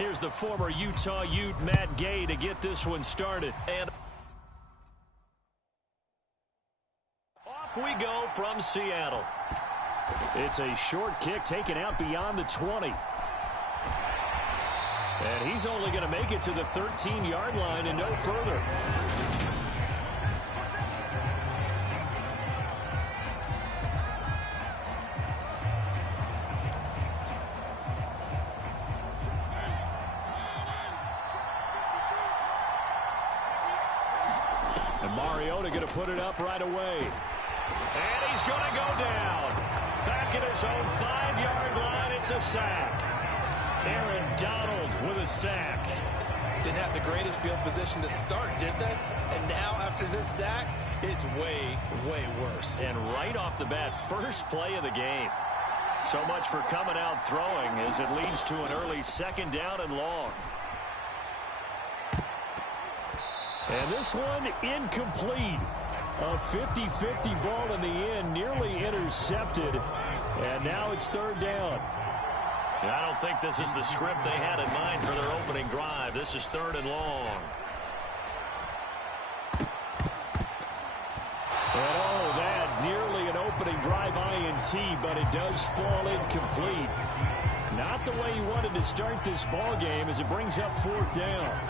Here's the former Utah Ute, Matt Gay, to get this one started. And off we go from Seattle. It's a short kick taken out beyond the 20. And he's only going to make it to the 13-yard line and no further. And Mariota going to put it up right away. And he's going to go down. Back at his own 5-yard line, it's a sack. Aaron Donald with a sack. Didn't have the greatest field position to start, did they? And now after this sack, it's way, way worse. And right off the bat, first play of the game. So much for coming out throwing as it leads to an early 2nd down and long. And this one incomplete. A 50-50 ball in the end, nearly intercepted. And now it's 3rd down. I don't think this is the script they had in mind for their opening drive. This is 3rd and long. And oh, that nearly an opening drive INT, but it does fall incomplete. Not the way you wanted to start this ball game as it brings up 4th down.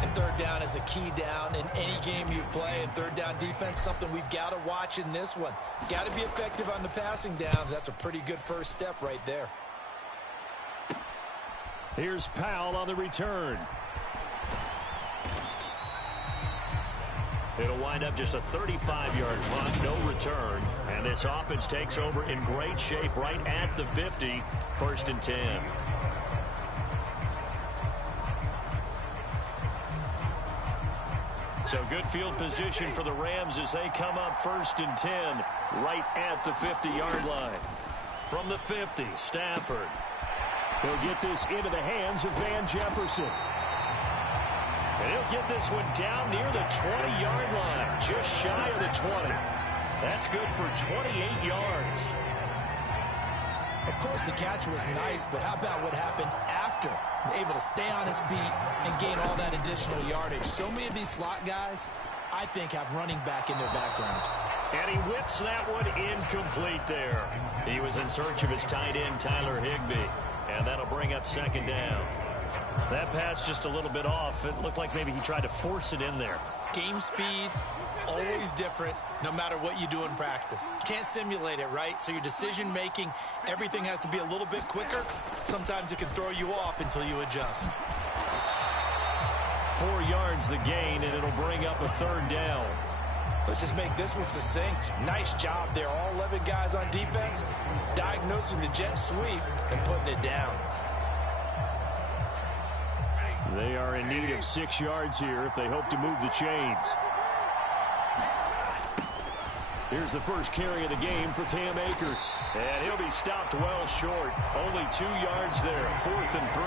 And 3rd down is a key down in any game you play. And 3rd down defense, something we've got to watch in this one. Got to be effective on the passing downs. That's a pretty good first step right there. Here's Powell on the return. It'll wind up just a 35-yard punt, no return. And this offense takes over in great shape right at the 50, 1st and 10. So good field position for the Rams as they come up 1st and 10 right at the 50-yard line. From the 50, Stafford. He'll get this into the hands of Van Jefferson. And he'll get this one down near the 20-yard line, just shy of the 20. That's good for 28 yards. Of course, the catch was nice, but how about what happened after? Able to stay on his feet and gain all that additional yardage. So many of these slot guys, I think, have running back in their background. And he whips that one incomplete there. He was in search of his tight end, Tyler Higbee. And that'll bring up 2nd down. That pass just a little bit off. It looked like maybe he tried to force it in there. Game speed, always different, no matter what you do in practice. You can't simulate it, right? So your decision-making, everything has to be a little bit quicker. Sometimes it can throw you off until you adjust. 4 yards the gain, and it'll bring up a 3rd down. Let's just make this one succinct. Nice job there. All 11 guys on defense diagnosing the jet sweep and putting it down. They are in need of 6 yards here if they hope to move the chains. Here's the first carry of the game for Cam Akers. And he'll be stopped well short. Only 2 yards there. 4th and 3.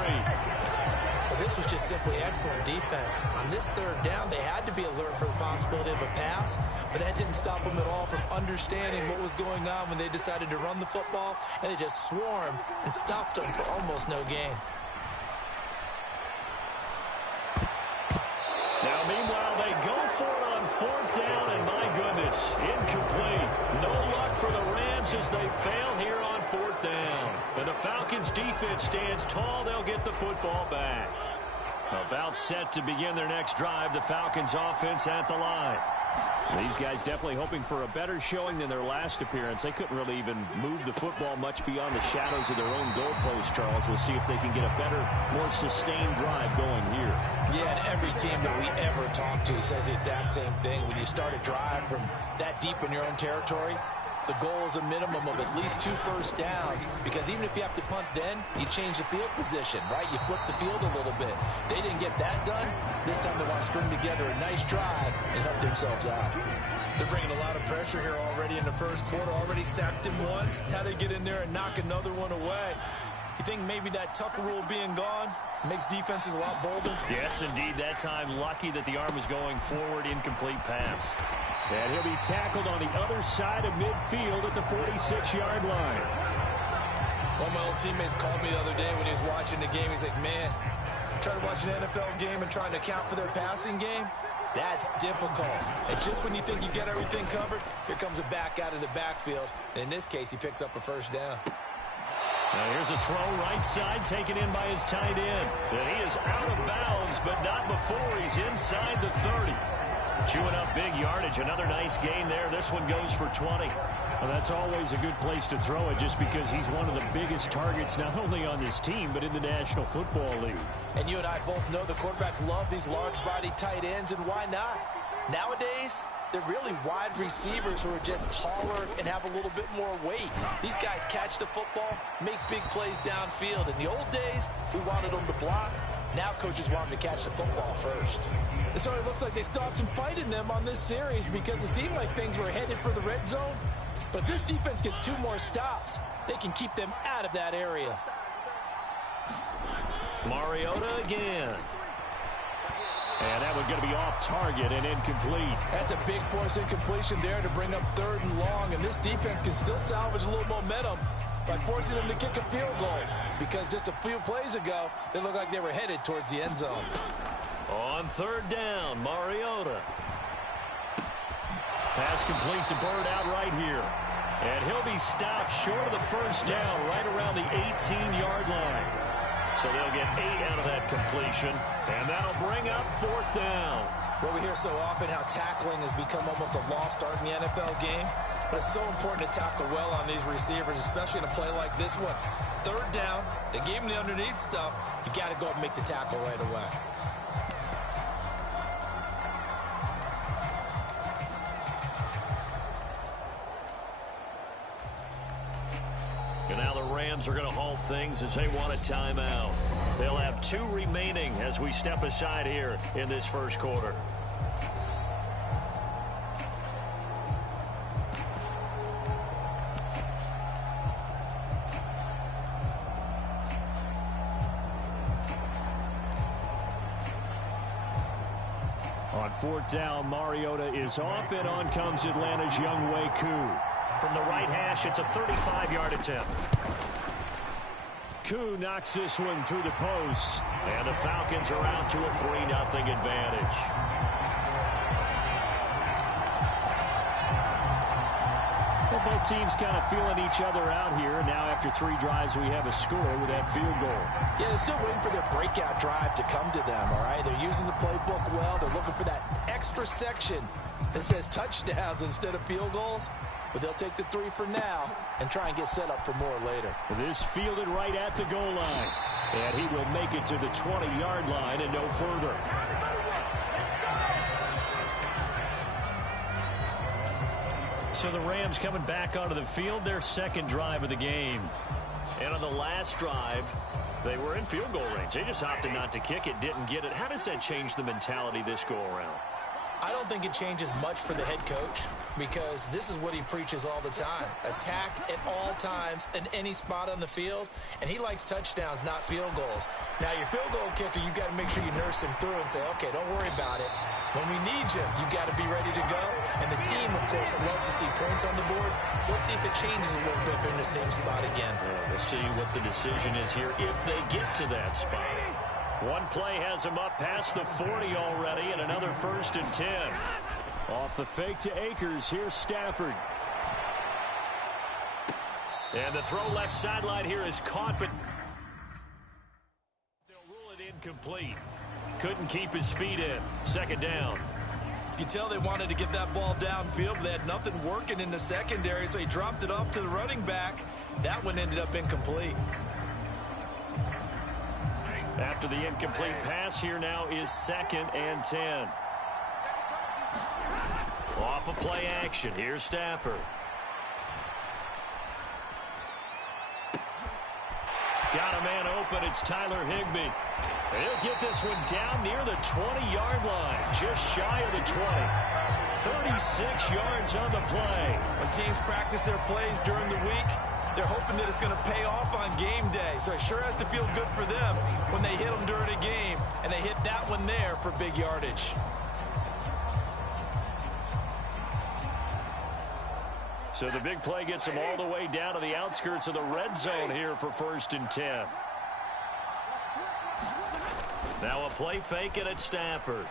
Well, this was just simply excellent defense. On this 3rd down, they had to be alert for the possibility of a pass, but that didn't stop them at all from understanding what was going on when they decided to run the football, and they just swarmed and stopped them for almost no gain. Now, meanwhile, they go for it on 4th down, and my goodness, incomplete. No luck for the Rams as they fail here on 4th down. And the Falcons defense stands tall. They'll get the football back. About set to begin their next drive, the Falcons offense at the line. These guys definitely hoping for a better showing than their last appearance. They couldn't really even move the football much beyond the shadows of their own goalpost, Charles. We'll see if they can get a better, more sustained drive going here. Yeah, and every team that we ever talk to says the exact same thing. When you start a drive from that deep in your own territory, the goal is a minimum of at least 2 first downs, because even if you have to punt then, you change the field position, right? You flip the field a little bit. They didn't get that done. This time they want to string together a nice drive and help themselves out. They're bringing a lot of pressure here already in the first quarter. Already sacked him once. How they get in there and knock another one away. You think maybe that Tucker rule being gone makes defenses a lot bolder? Yes, indeed. That time lucky that the arm was going forward, incomplete pass. And he'll be tackled on the other side of midfield at the 46-yard line. Well, One of my old teammates called me the other day when he was watching the game. He's like, man, trying to watch an NFL game and trying to account for their passing game, that's difficult. And just when you think you get everything covered, here comes a back out of the backfield. And in this case, he picks up a first down. Now here's a throw right side taken in by his tight end. And he is out of bounds, but not before he's inside the 30. Chewing up big yardage. Another nice gain there. This one goes for 20. Well, that's always a good place to throw it just because he's one of the biggest targets not only on this team but in the National Football League. And you and I both know the quarterbacks love these large-body tight ends, and why not? Nowadays, they're really wide receivers who are just taller and have a little bit more weight. These guys catch the football, make big plays downfield. In the old days, we wanted them to block. Now coaches want them to catch the football first. So it looks like they still have some fight in them on this series because it seemed like things were headed for the red zone. But this defense gets 2 more stops. They can keep them out of that area. Mariota again. And that one's going to be off target and incomplete. That's a big force incompletion there to bring up 3rd and long. And this defense can still salvage a little momentum by forcing them to kick a field goal. Because just a few plays ago, they looked like they were headed towards the end zone. On 3rd down, Mariota. Pass complete to Bird out right here. And he'll be stopped short of the first down right around the 18-yard line. So they'll get 8 out of that completion. And that'll bring up 4th down. Well, we hear so often how tackling has become almost a lost art in the NFL game. But it's so important to tackle well on these receivers, especially in a play like this one. 3rd down, they gave him the underneath stuff. You got to go up and make the tackle right away. And now the Rams are going to halt things as they want a timeout. They'll have 2 remaining as we step aside here in this first quarter. On 4th down, Mariota is off, and on comes Atlanta's Younghoe Koo. From the right hash, it's a 35-yard attempt. Koo knocks this one through the post. And the Falcons are out to a 3-0 advantage. Well, both teams kind of feeling each other out here. Now after 3 drives, we have a score with that field goal. Yeah, they're still waiting for their breakout drive to come to them, all right? They're using the playbook well. They're looking for that extra section that says touchdowns instead of field goals. But they'll take the 3 for now and try and get set up for more later. This fielded right at the goal line. And he will make it to the 20-yard line and no further. So the Rams coming back onto the field, their 2nd drive of the game. And on the last drive, they were in field goal range. They just opted not to kick it, didn't get it. How does that change the mentality this go around? I don't think it changes much for the head coach because this is what he preaches all the time. Attack at all times in any spot on the field, and he likes touchdowns, not field goals. Now, your field goal kicker, you got to make sure you nurse him through and say, okay, don't worry about it. When we need you, you got to be ready to go. And the team, of course, loves to see points on the board. So let's see if it changes a little bit if they're in the same spot again. Yeah, we'll see what the decision is here if they get to that spot. One play has him up past the 40 already, and another 1st and 10. Off the fake to Akers, here's Stafford. And the throw left sideline here is caught, but they'll rule it incomplete. Couldn't keep his feet in. 2nd down. You can tell they wanted to get that ball downfield, but they had nothing working in the secondary, so he dropped it off to the running back. That one ended up incomplete. After the incomplete pass, here now is 2nd and 10. Off of play action, here's Stafford. Got a man open, it's Tyler Higbee. He'll get this one down near the 20-yard line, just shy of the 20. 36 yards on the play. When teams practice their plays during the week, they're hoping that it's going to pay off on game day. So it sure has to feel good for them when they hit them during a game. And they hit that one there for big yardage. So the big play gets them all the way down to the outskirts of the red zone here for 1st and 10. Now a play fake it at Stafford.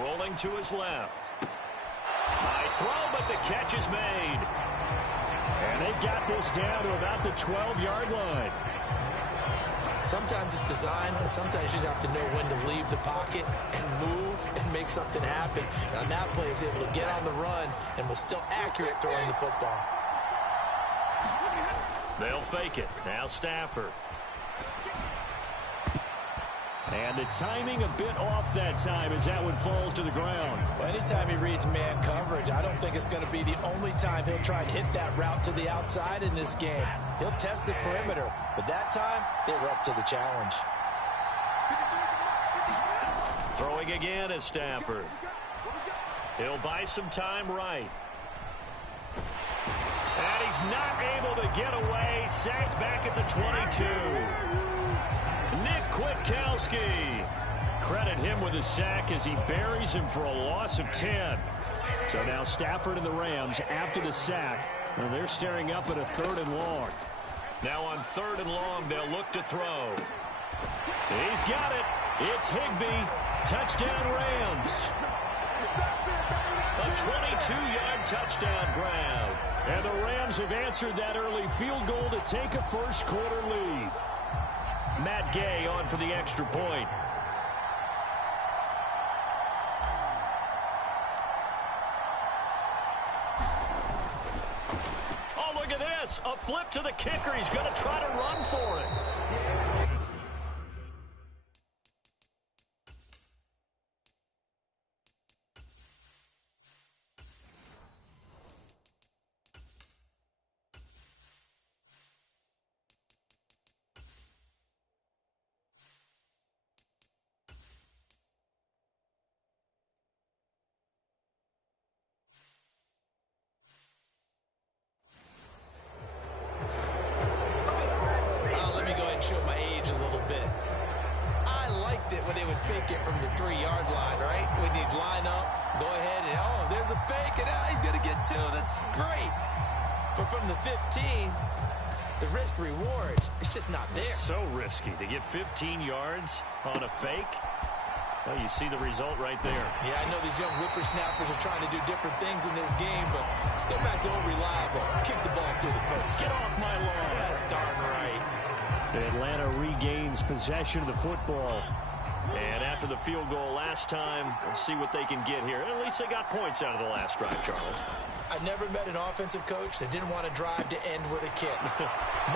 Rolling to his left. High throw, but the catch is made. And they've got this down to about the 12-yard line. Sometimes it's design, and sometimes you just have to know when to leave the pocket and move and make something happen. And on that play, he's able to get on the run and was still accurate throwing the football. They'll fake it. Now Stafford. And the timing a bit off that time as that one falls to the ground. Well, anytime he reads man coverage, I don't think it's going to be the only time he'll try and hit that route to the outside in this game. He'll test the perimeter, but that time, they were up to the challenge. Throwing again is Stafford. He'll buy some time right. And he's not able to get away. Sacked back at the 22. Nick Kwiatkowski. Credit him with a sack as he buries him for a loss of 10. So now Stafford and the Rams, after the sack, well, they're staring up at a 3rd and long. Now on 3rd and long, they'll look to throw. He's got it. It's Higbee. Touchdown Rams. A 22-yard touchdown grab. And the Rams have answered that early field goal to take a first-quarter lead. Matt Gay on for the extra point. Oh, look at this. A flip to the kicker. He's going to try to run for it. Show my age a little bit. I liked it when they would fake it from the 3-yard line, right? When you'd line up, go ahead, and oh, there's a fake, and he's going to get 2. That's great. But from the 15, the risk reward, it's just not there. So risky to get 15 yards on a fake. Well, you see the result right there. Yeah, I know these young whippersnappers are trying to do different things in this game, but let's go back to old reliable. Kick the ball through the post. Get off my lawn. That's darn right. Atlanta regains possession of the football. And after the field goal last time, we'll see what they can get here. At least they got points out of the last drive, Charles. I've never met an offensive coach that didn't want to drive to end with a kick.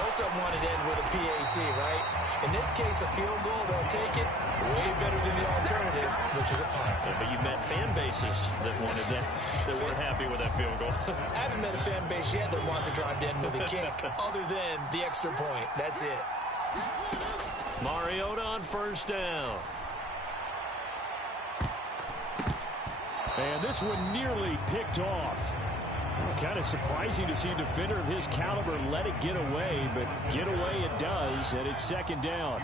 Most of them wanted to end with a PAT, right? In this case, a field goal, they'll take it way better than the alternative, which is a punt. Yeah, but you've met fan bases that wanted that, that weren't happy with that field goal. I haven't met a fan base yet that wants to drive to end with a kick, other than the extra point. That's it. Mariota on 1st down. And this one nearly picked off. Well, kind of surprising to see a defender of his caliber let it get away, but get away it does, and it's 2nd down.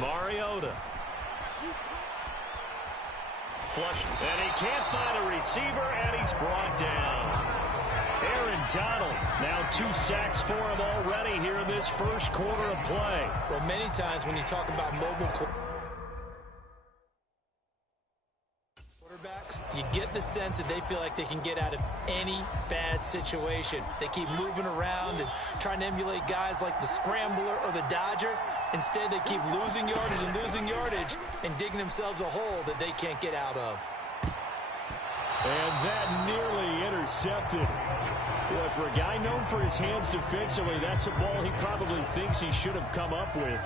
Mariota. Flush, and he can't find a receiver, and he's brought down. Aaron Donald, now 2 sacks for him already here in this first quarter of play. Well, many times when you talk about mobile quarterbacks, you get the sense that they feel like they can get out of any bad situation. They keep moving around and trying to emulate guys like the Scrambler or the Dodger. Instead, they keep losing yardage and digging themselves a hole that they can't get out of. And that nearly intercepted. Boy, for a guy known for his hands defensively, that's a ball he probably thinks he should have come up with.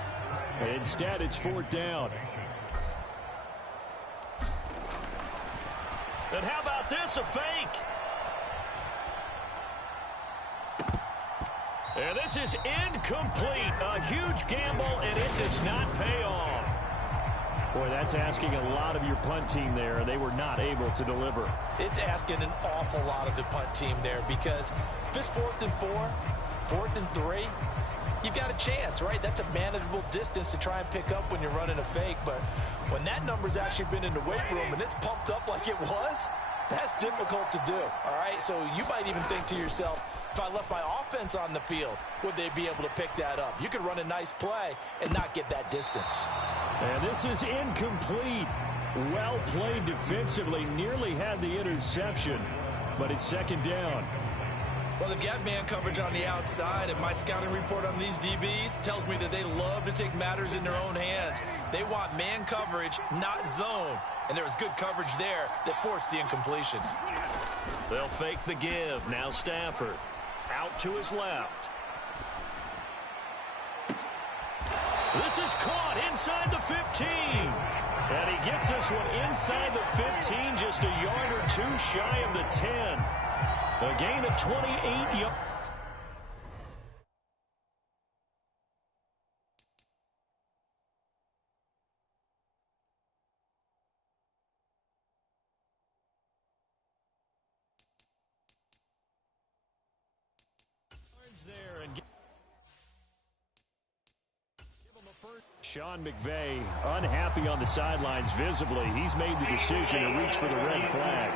Instead, it's 4th down. And how about this, a fake? And this is incomplete. A huge gamble, and it does not pay off. Boy, that's asking a lot of your punt team there, and they were not able to deliver. It's asking an awful lot of the punt team there because if it's 4th and 4, 4th and 3, you've got a chance, right? That's a manageable distance to try and pick up when you're running a fake. But when that number's actually been in the weight room and it's pumped up like it was, that's difficult to do, all right? So you might even think to yourself, if I left my offense on the field, would they be able to pick that up? You could run a nice play and not get that distance. And this is incomplete. Well played defensively. Nearly had the interception, but it's 2nd down. Well, they've got man coverage on the outside, and my scouting report on these DBs tells me that they love to take matters in their own hands. They want man coverage, not zone. And there was good coverage there that forced the incompletion. They'll fake the give. Now Stafford. Out to his left. This is caught inside the 15. And he gets this one inside the 15, just a yard or 2 shy of the 10. A gain of 28 yards. There and give him a first. Sean McVay unhappy on the sidelines visibly. He's made the decision to reach for the red flag.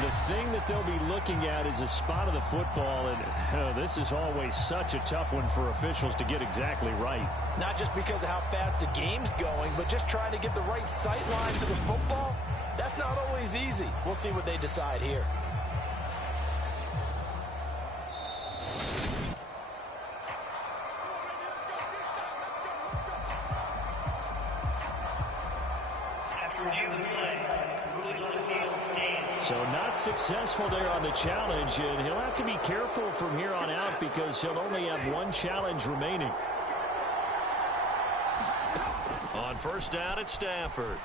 The thing that they'll be looking at is a spot of the football, and this is always such a tough one for officials to get exactly right. Not just because of how fast the game's going, but just trying to get the right sight line to the football. That's not always easy. We'll see what they decide here. So not successful there on the challenge, and he'll have to be careful from here on out because he'll only have 1 challenge remaining. On first down at Stafford.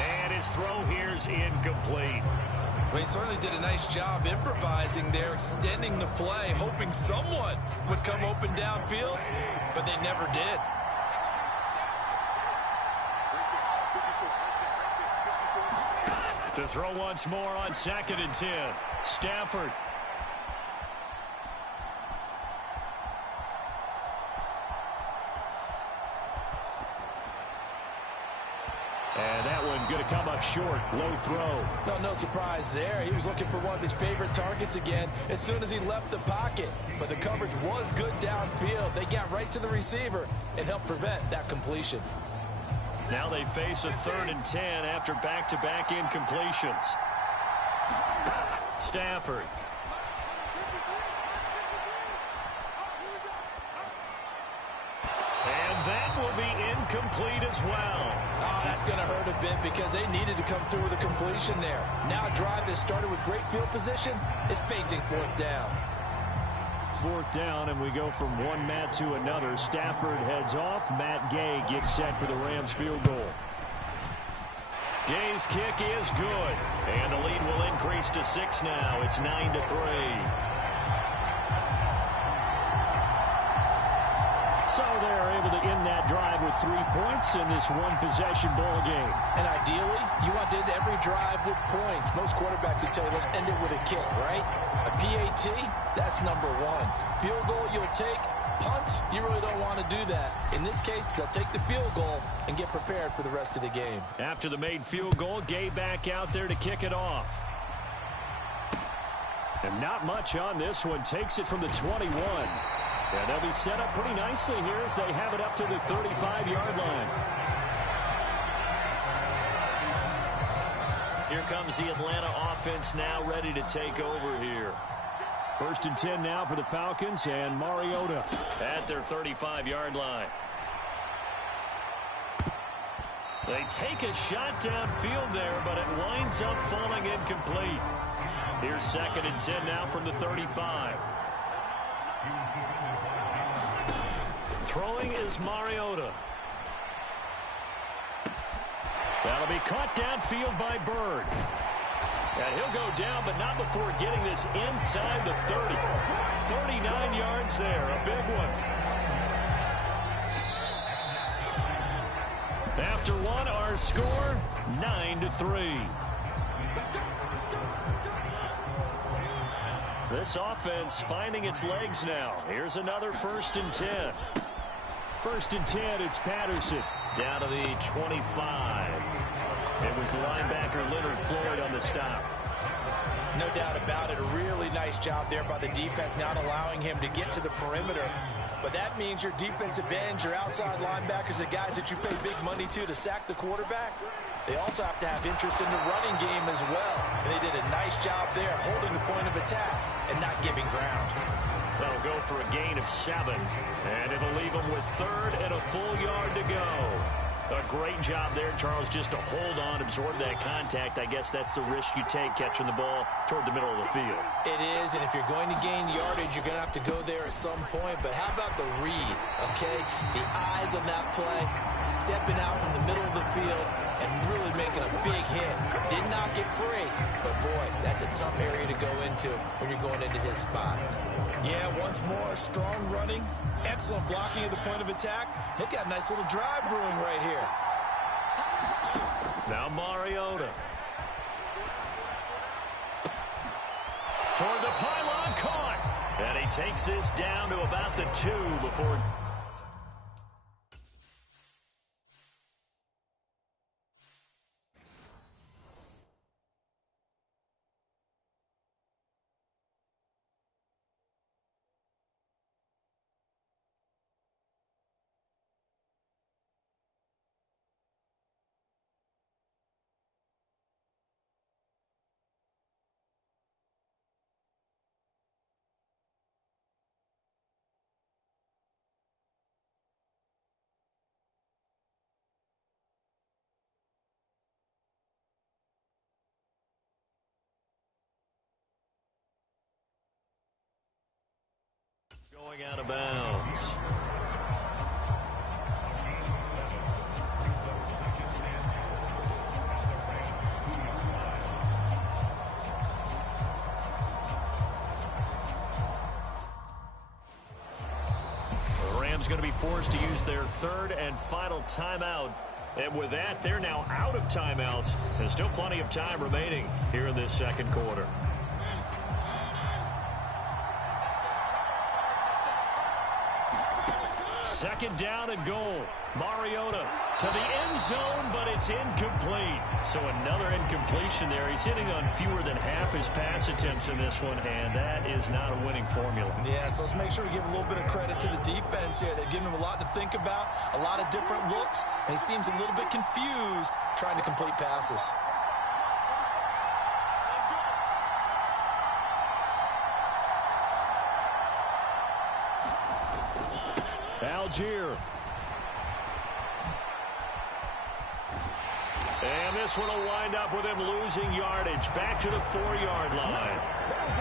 And his throw here's incomplete. Well, he certainly did a nice job improvising there, extending the play, hoping someone would come open downfield, but they never did. To throw once more on 2nd and 10. Stafford. And that one going to come up short. Low throw. No surprise there. He was looking for one of his favorite targets again as soon as he left the pocket. But the coverage was good downfield. They got right to the receiver and helped prevent that completion. Now they face a 3rd and 10 after back-to-back incompletions. Stafford. And that will be incomplete as well. Oh, that's going to hurt a bit because they needed to come through with a completion there. Now a drive that started with great field position is facing 4th down. 4th down, and we go from one Matt to another. Stafford heads off. Matt Gay gets set for the Rams field goal. Gay's kick is good, and the lead will increase to 6 now. It's 9-3. So they're able to end that drive with 3 points in this one-possession ball game. And ideally, you want to end every drive with points. Most quarterbacks would tell you, let's end it with a kick, right? A PAT, that's number one. Field goal you'll take. Punts, you really don't want to do that. In this case, they'll take the field goal and get prepared for the rest of the game. After the made field goal, Gay back out there to kick it off. And not much on this one. Takes it from the 21. Yeah, they'll be set up pretty nicely here as they have it up to the 35-yard line. Here comes the Atlanta offense now ready to take over here. 1st and 10 now for the Falcons, and Mariota at their 35-yard line. They take a shot downfield there, but it winds up falling incomplete. Here's 2nd and 10 now from the 35. Throwing is Mariota. That'll be caught downfield by Bird. And he'll go down, but not before getting this inside the 30. 39 yards there, a big one. After one, our score, 9-3. This offense finding its legs now. Here's another 1st and 10. 1st and 10, it's Patterson. Down to the 25. It was the linebacker Leonard Floyd on the stop. No doubt about it. A really nice job there by the defense, not allowing him to get to the perimeter. But that means your defensive ends, your outside linebackers, the guys that you pay big money to sack the quarterback, they also have to have interest in the running game as well. And they did a nice job there, holding the point of attack and not giving ground. They'll go for a gain of 7, and it'll leave them with 3rd and a full yard to go. A great job there, Charles, just to hold on, absorb that contact. I guess that's the risk you take catching the ball toward the middle of the field. It is, and if you're going to gain yardage, you're going to have to go there at some point. But how about the read, okay? The eyes on that play, stepping out from the middle of the field and really making a big hit. Did not get free, but boy, that's a tough area to go into when you're going into his spot. Yeah, once more, strong running, excellent blocking at the point of attack. They've got a nice little drive brewing right here. Now Mariota. Toward the pylon, caught. And he takes this down to about the 2 before... Going out of bounds. The Rams going to be forced to use their 3rd and final timeout. And with that, they're now out of timeouts. There's still plenty of time remaining here in this 2nd quarter. 2nd down and goal. Mariota to the end zone, but it's incomplete. So another incompletion there. He's hitting on fewer than half his pass attempts in this one, and that is not a winning formula. Yeah, so let's make sure we give a little bit of credit to the defense here. They've given him a lot to think about, a lot of different looks, and he seems a little bit confused trying to complete passes. Algier. And this one will wind up with him losing yardage back to the 4-yard line.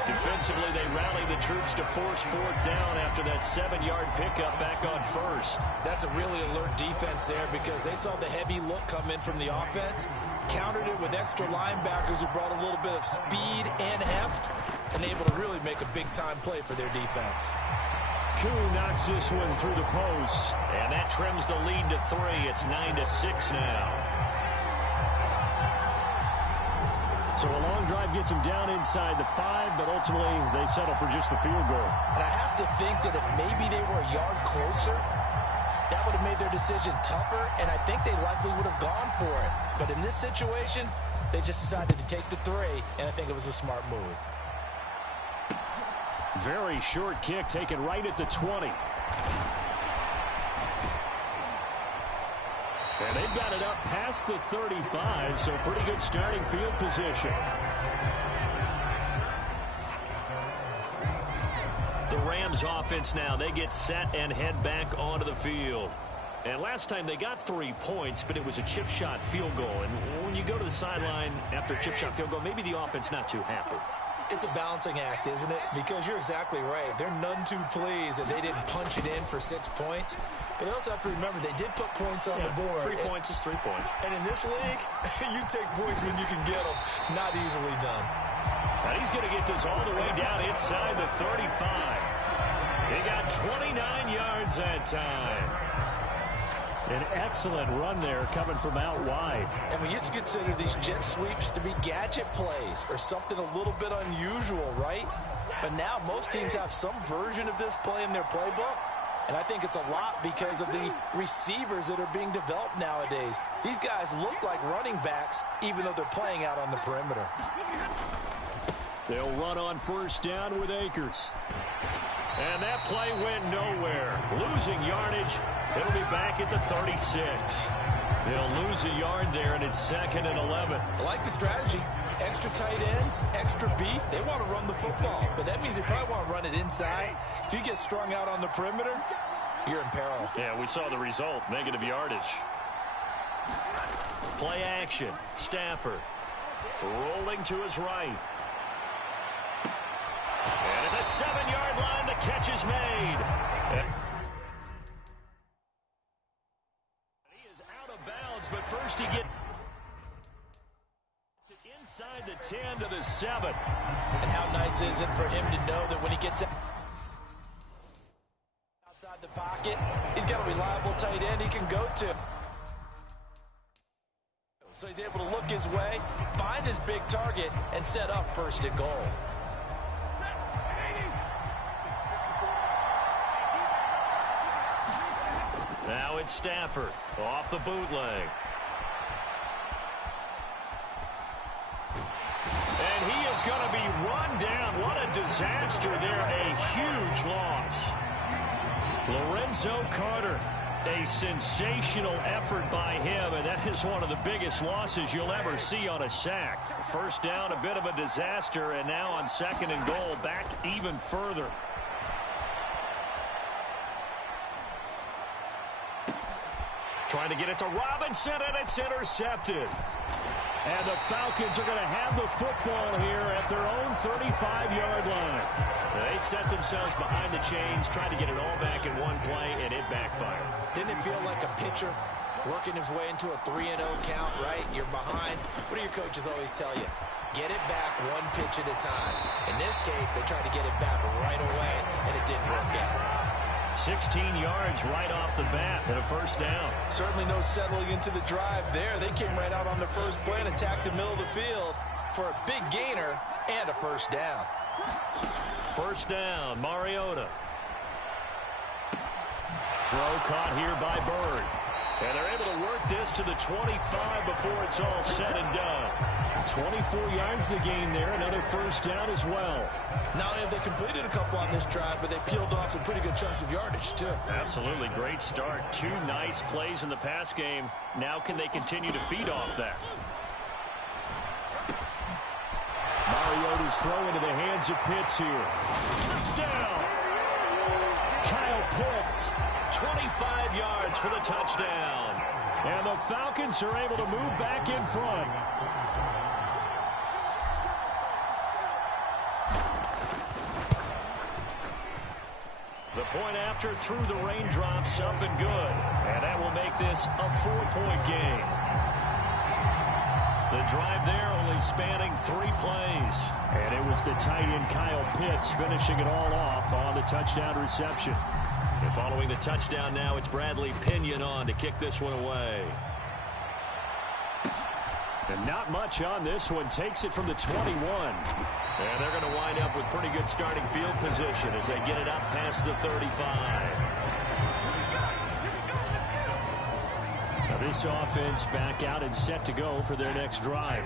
Defensively, they rally the troops to force 4th down after that 7-yard pickup back on 1st. That's a really alert defense there because they saw the heavy look come in from the offense, countered it with extra linebackers who brought a little bit of speed and heft, and able to really make a big-time play for their defense. Koo knocks this one through the post. And that trims the lead to 3. It's 9-6 now. So a long drive gets them down inside the 5, but ultimately they settle for just the field goal. And I have to think that if maybe they were a yard closer, that would have made their decision tougher, and I think they likely would have gone for it. But in this situation, they just decided to take the 3, and I think it was a smart move. Very short kick taken right at the 20. And they've got it up past the 35, so pretty good starting field position. The Rams offense now, they get set and head back onto the field. And last time they got 3 points, but it was a chip shot field goal. And when you go to the sideline after a chip shot field goal, maybe the offense not too happy. It's a balancing act, isn't it? Because you're exactly right. They're none too pleased that they didn't punch it in for 6 points. But they also have to remember they did put points on the board. 3 points is 3 points. And in this league, you take points when you can get them. Not easily done. And he's going to get this all the way down inside the 35. He got 29 yards that time. An excellent run there coming from out wide. And we used to consider these jet sweeps to be gadget plays or something a little bit unusual, right? But now most teams have some version of this play in their playbook. And I think it's a lot because of the receivers that are being developed nowadays. These guys look like running backs even though they're playing out on the perimeter. They'll run on first down with Akers. And that play went nowhere. Losing yardage. It'll be back at the 36. They'll lose a yard there, and it's 2nd and 11. I like the strategy. Extra tight ends, extra beef. They want to run the football, but that means they probably want to run it inside. If you get strung out on the perimeter, you're in peril. Yeah, we saw the result. Negative yardage. Play action. Stafford rolling to his right. And at the 7-yard line, the catch is made. He is out of bounds, but first he gets it inside the 10 to the 7. And how nice is it for him to know that when he gets outside the pocket, he's got a reliable tight end he can go to. So he's able to look his way, find his big target, and set up 1st and goal. Now it's Stafford off the bootleg. And he is going to be run down. What a disaster there. A huge loss. Lorenzo Carter. A sensational effort by him, and that is one of the biggest losses you'll ever see on a sack. First down, a bit of a disaster, and now on 2nd and goal, back even further. Trying to get it to Robinson, and it's intercepted. And the Falcons are going to have the football here at their own 35-yard line. They set themselves behind the chains, tried to get it all back in one play, and it backfired. Didn't it feel like a pitcher working his way into a 3-0 count, right? You're behind. What do your coaches always tell you? Get it back one pitch at a time. In this case, they tried to get it back right away, and it didn't work out. 16 yards right off the bat and a first down. Certainly no settling into the drive there. They came right out on the first play and attacked the middle of the field for a big gainer and a first down. First down, Mariota. Throw caught here by Bird. And they're able to work this to the 25 before it's all said and done. 24 yards the gain there. Another first down as well. Not only have they completed a couple on this drive, but they peeled off some pretty good chunks of yardage, too. Absolutely. Great start. 2 nice plays in the pass game. Now can they continue to feed off that? Mariota's throw into the hands of Pitts here. Touchdown! Kyle Pitts. 25 yards for the touchdown. And the Falcons are able to move back in front. The point after through the raindrops up and good. And that will make this a 4-point game. The drive there only spanning 3 plays. And it was the tight end Kyle Pitts finishing it all off on the touchdown reception. And following the touchdown now, it's Bradley Pinion on to kick this one away. And not much on this one. Takes it from the 21. And they're going to wind up with pretty good starting field position as they get it up past the 35. Now this offense back out and set to go for their next drive.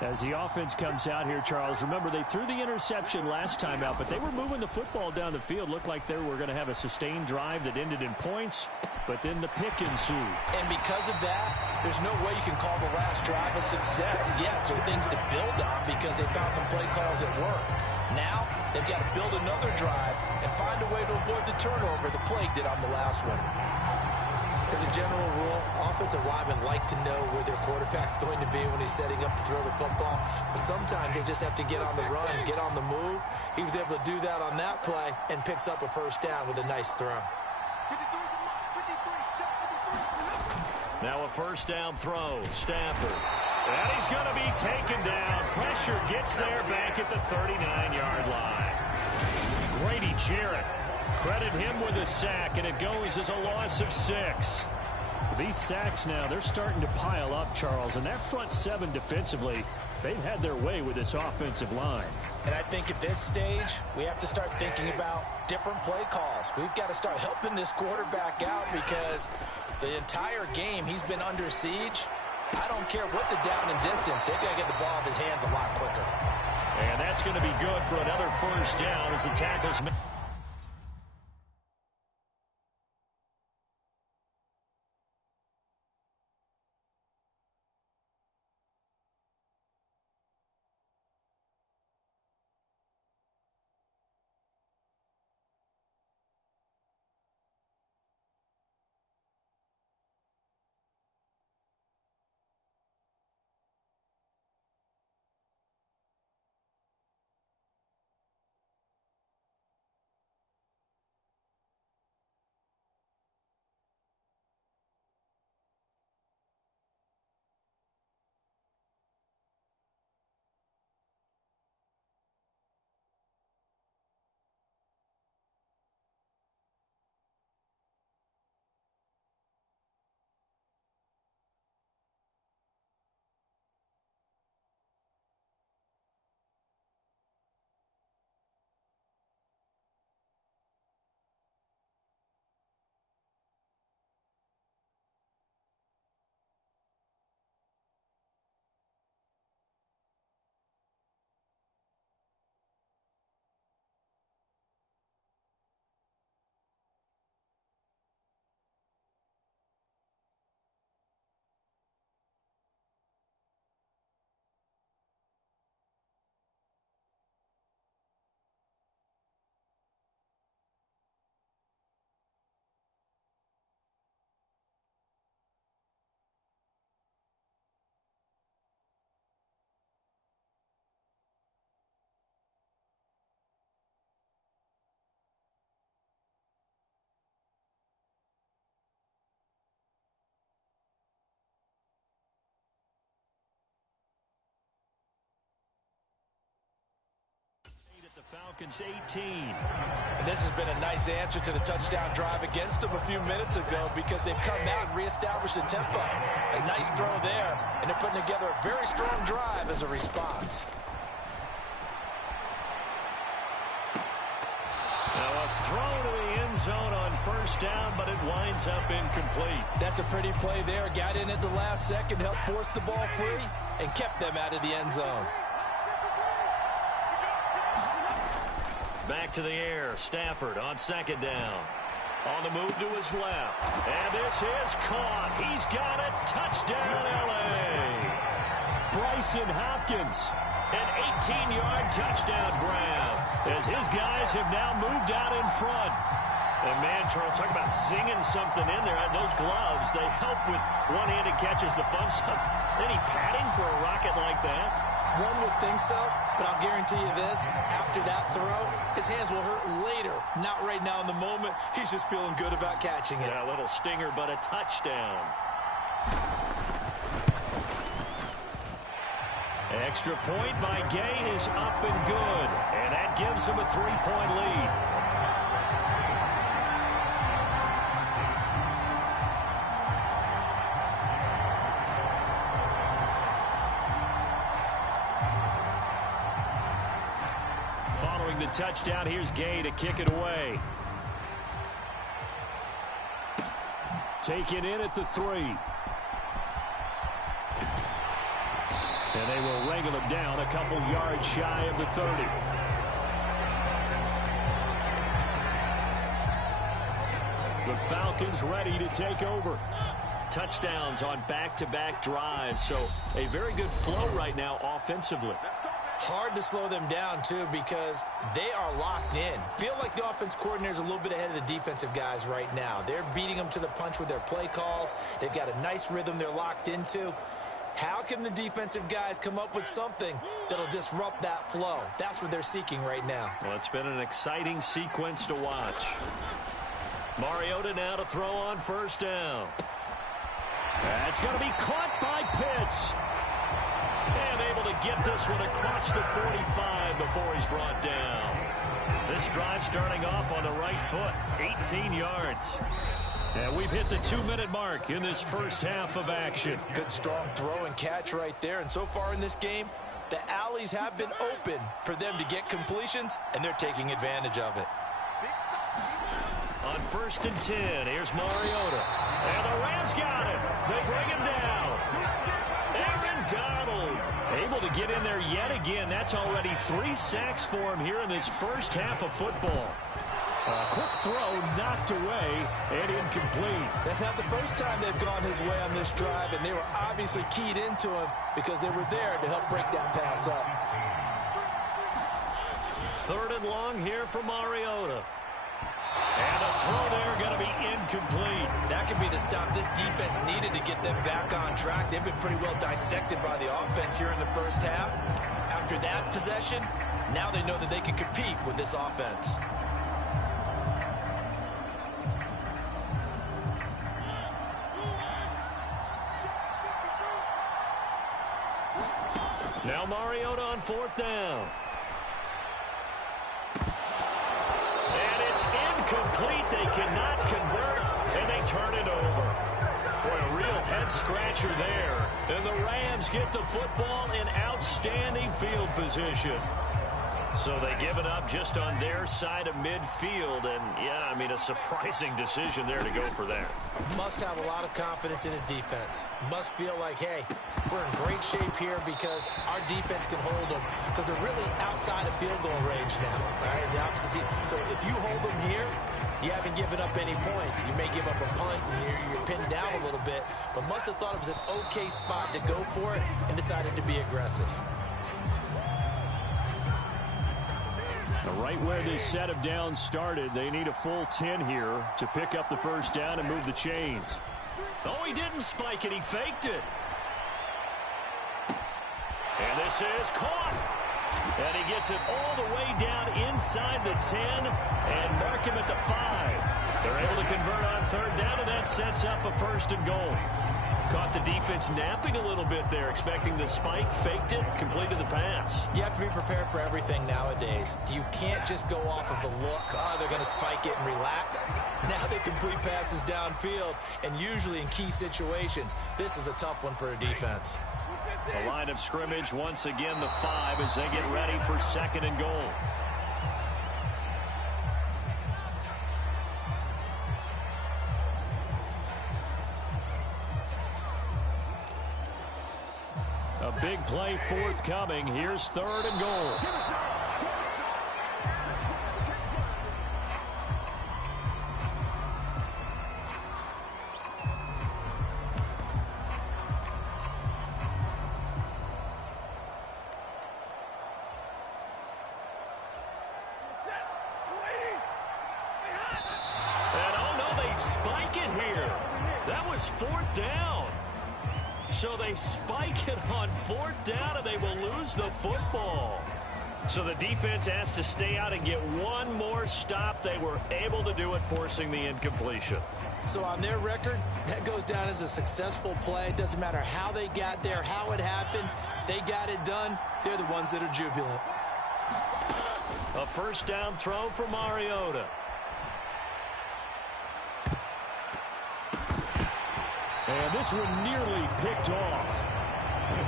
As the offense comes out here, Charles, remember they threw the interception last time out, but they were moving the football down the field. Looked like they were going to have a sustained drive that ended in points, but then the pick ensued. And because of that, there's no way you can call the last drive a success. Yes, there are things to build on because they found some play calls that work. Now, they've got to build another drive and find a way to avoid the turnover the Plague did on the last one. As a general rule, offensive linemen like to know where their quarterback's going to be when he's setting up to throw the football. But sometimes they just have to get on the run, get on the move. He was able to do that on that play and picks up a first down with a nice throw. Now a first down throw. Stafford. And he's going to be taken down. Pressure gets there back at the 39-yard line. Grady Jarrett. Credit him with a sack, and it goes as a loss of 6. These sacks now, they're starting to pile up, Charles, and that front 7 defensively, they've had their way with this offensive line. And I think at this stage, we have to start thinking about different play calls. We've got to start helping this quarterback out because the entire game he's been under siege. I don't care what the down and distance. They've got to get the ball out of his hands a lot quicker. And that's going to be good for another first down as the tackles. The Falcons 18. And this has been a nice answer to the touchdown drive against them a few minutes ago because they've come out and reestablished the tempo. A nice throw there, and they're putting together a very strong drive as a response. Now a throw to the end zone on first down, but it winds up incomplete. That's a pretty play there. Got in at the last second, helped force the ball free, and kept them out of the end zone. Back to the air. Stafford on second down. On the move to his left. And this is caught. He's got it. Touchdown, L.A. Bryson Hopkins. An 18-yard touchdown grab as his guys have now moved out in front. And, man, Charles, talk about singing something in there. Those gloves, they help with one-handed catches, the fun stuff. Any padding for a rocket like that? One would think so, but I'll guarantee you this. After that throw, his hands will hurt later. Not right now in the moment. He's just feeling good about catching it. Yeah, a little stinger, but a touchdown. Extra point by Gay is up and good. And that gives them a 3-point lead. Following the touchdown, here's Gay to kick it away. Taken in at the 3. And they will wrangle him down a couple yards shy of the 30. The Falcons ready to take over. Touchdowns on back-to-back drives, so a very good flow right now offensively. Hard to slow them down, too, because they are locked in. Feel like the offense coordinator is a little bit ahead of the defensive guys right now. They're beating them to the punch with their play calls. They've got a nice rhythm they're locked into. How can the defensive guys come up with something that'll disrupt that flow? That's what they're seeking right now. Well, it's been an exciting sequence to watch. Mariota now to throw on first down. That's going to be caught by Pitts. And able to get this one across the 45 before he's brought down. This drive starting off on the right foot, 18 yards. And we've hit the 2-minute mark in this first half of action. Good strong throw and catch right there. And so far in this game, the alleys have been open for them to get completions, and they're taking advantage of it. On 1st and 10, here's Mariota. And the Rams got it. They bring him down. Aaron Donald able to get in there yet again. That's already 3 sacks for him here in this first half of football. A quick throw knocked away and incomplete. That's not the first time they've gone his way on this drive, and they were obviously keyed into him because they were there to help break that pass up. 3rd and long here for Mariota. And the throw there going to be incomplete. That could be the stop this defense needed to get them back on track. They've been pretty well dissected by the offense here in the first half. After that possession, now they know that they can compete with this offense. Now Mariota on 4th down. And it's incomplete. They cannot convert, and they turn it over. Boy, a real head-scratcher there. And the Rams get the football in outstanding field position. So they give it up just on their side of midfield. And, yeah, I mean, a surprising decision there to go for that. Must have a lot of confidence in his defense. Must feel like, hey, we're in great shape here because our defense can hold them because they're really outside of field goal range now. Right? The opposite team. So if you hold them here, you haven't given up any points. You may give up a punt and you're pinned down a little bit, but must have thought it was an okay spot to go for it and decided to be aggressive. Right where this set of downs started, they need a full 10 here to pick up the first down and move the chains. Oh, he didn't spike it. He faked it. And this is caught. And he gets it all the way down inside the 10 and mark him at the 5. They're able to convert on 3rd down, and that sets up a 1st and goal. Caught the defense napping a little bit there, expecting the spike, faked it, completed the pass. You have to be prepared for everything nowadays. You can't just go off of the look, oh, they're going to spike it and relax. Now they complete passes downfield, and usually in key situations, this is a tough one for a defense. The line of scrimmage, once again, the 5 as they get ready for 2nd and goal. A big play forthcoming. Here's 3rd and goal. And oh no, they spike it here. That was 4th down. So they spike it on 4th down, and they will lose the football. So the defense has to stay out and get one more stop. They were able to do it, forcing the incompletion. So on their record, that goes down as a successful play. It doesn't matter how they got there, how it happened. They got it done. They're the ones that are jubilant. A first down throw for Mariota. And this one nearly picked off.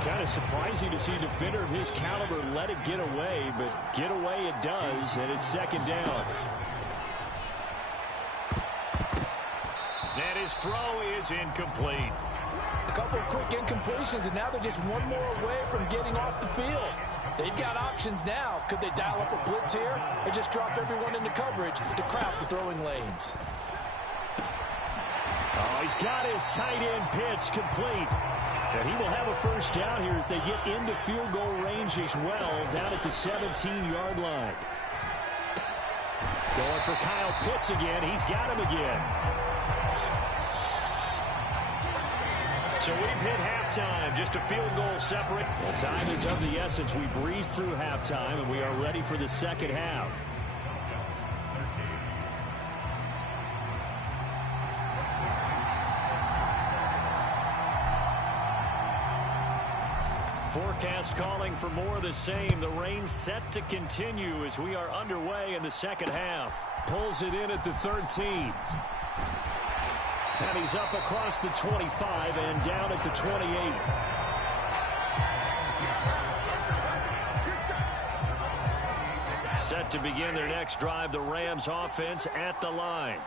Kind of surprising to see a defender of his caliber let it get away, but get away it does, and it's second down. And his throw is incomplete. A couple of quick incompletions, and now they're just one more away from getting off the field. They've got options now. Could they dial up a blitz here or just drop everyone into coverage to crowd the throwing lanes? Oh, he's got his tight end pitch complete. And he will have a first down here as they get into field goal range as well, down at the 17-yard line. Going for Kyle Pitts again. He's got him again. So we've hit halftime, just a field goal separate. Well, time is of the essence. We breeze through halftime, and we are ready for the second half. Forecast calling for more of the same. The rain set to continue as we are underway in the second half. Pulls it in at the 13. And he's up across the 25 and down at the 28. Set to begin their next drive, the Rams offense at the line.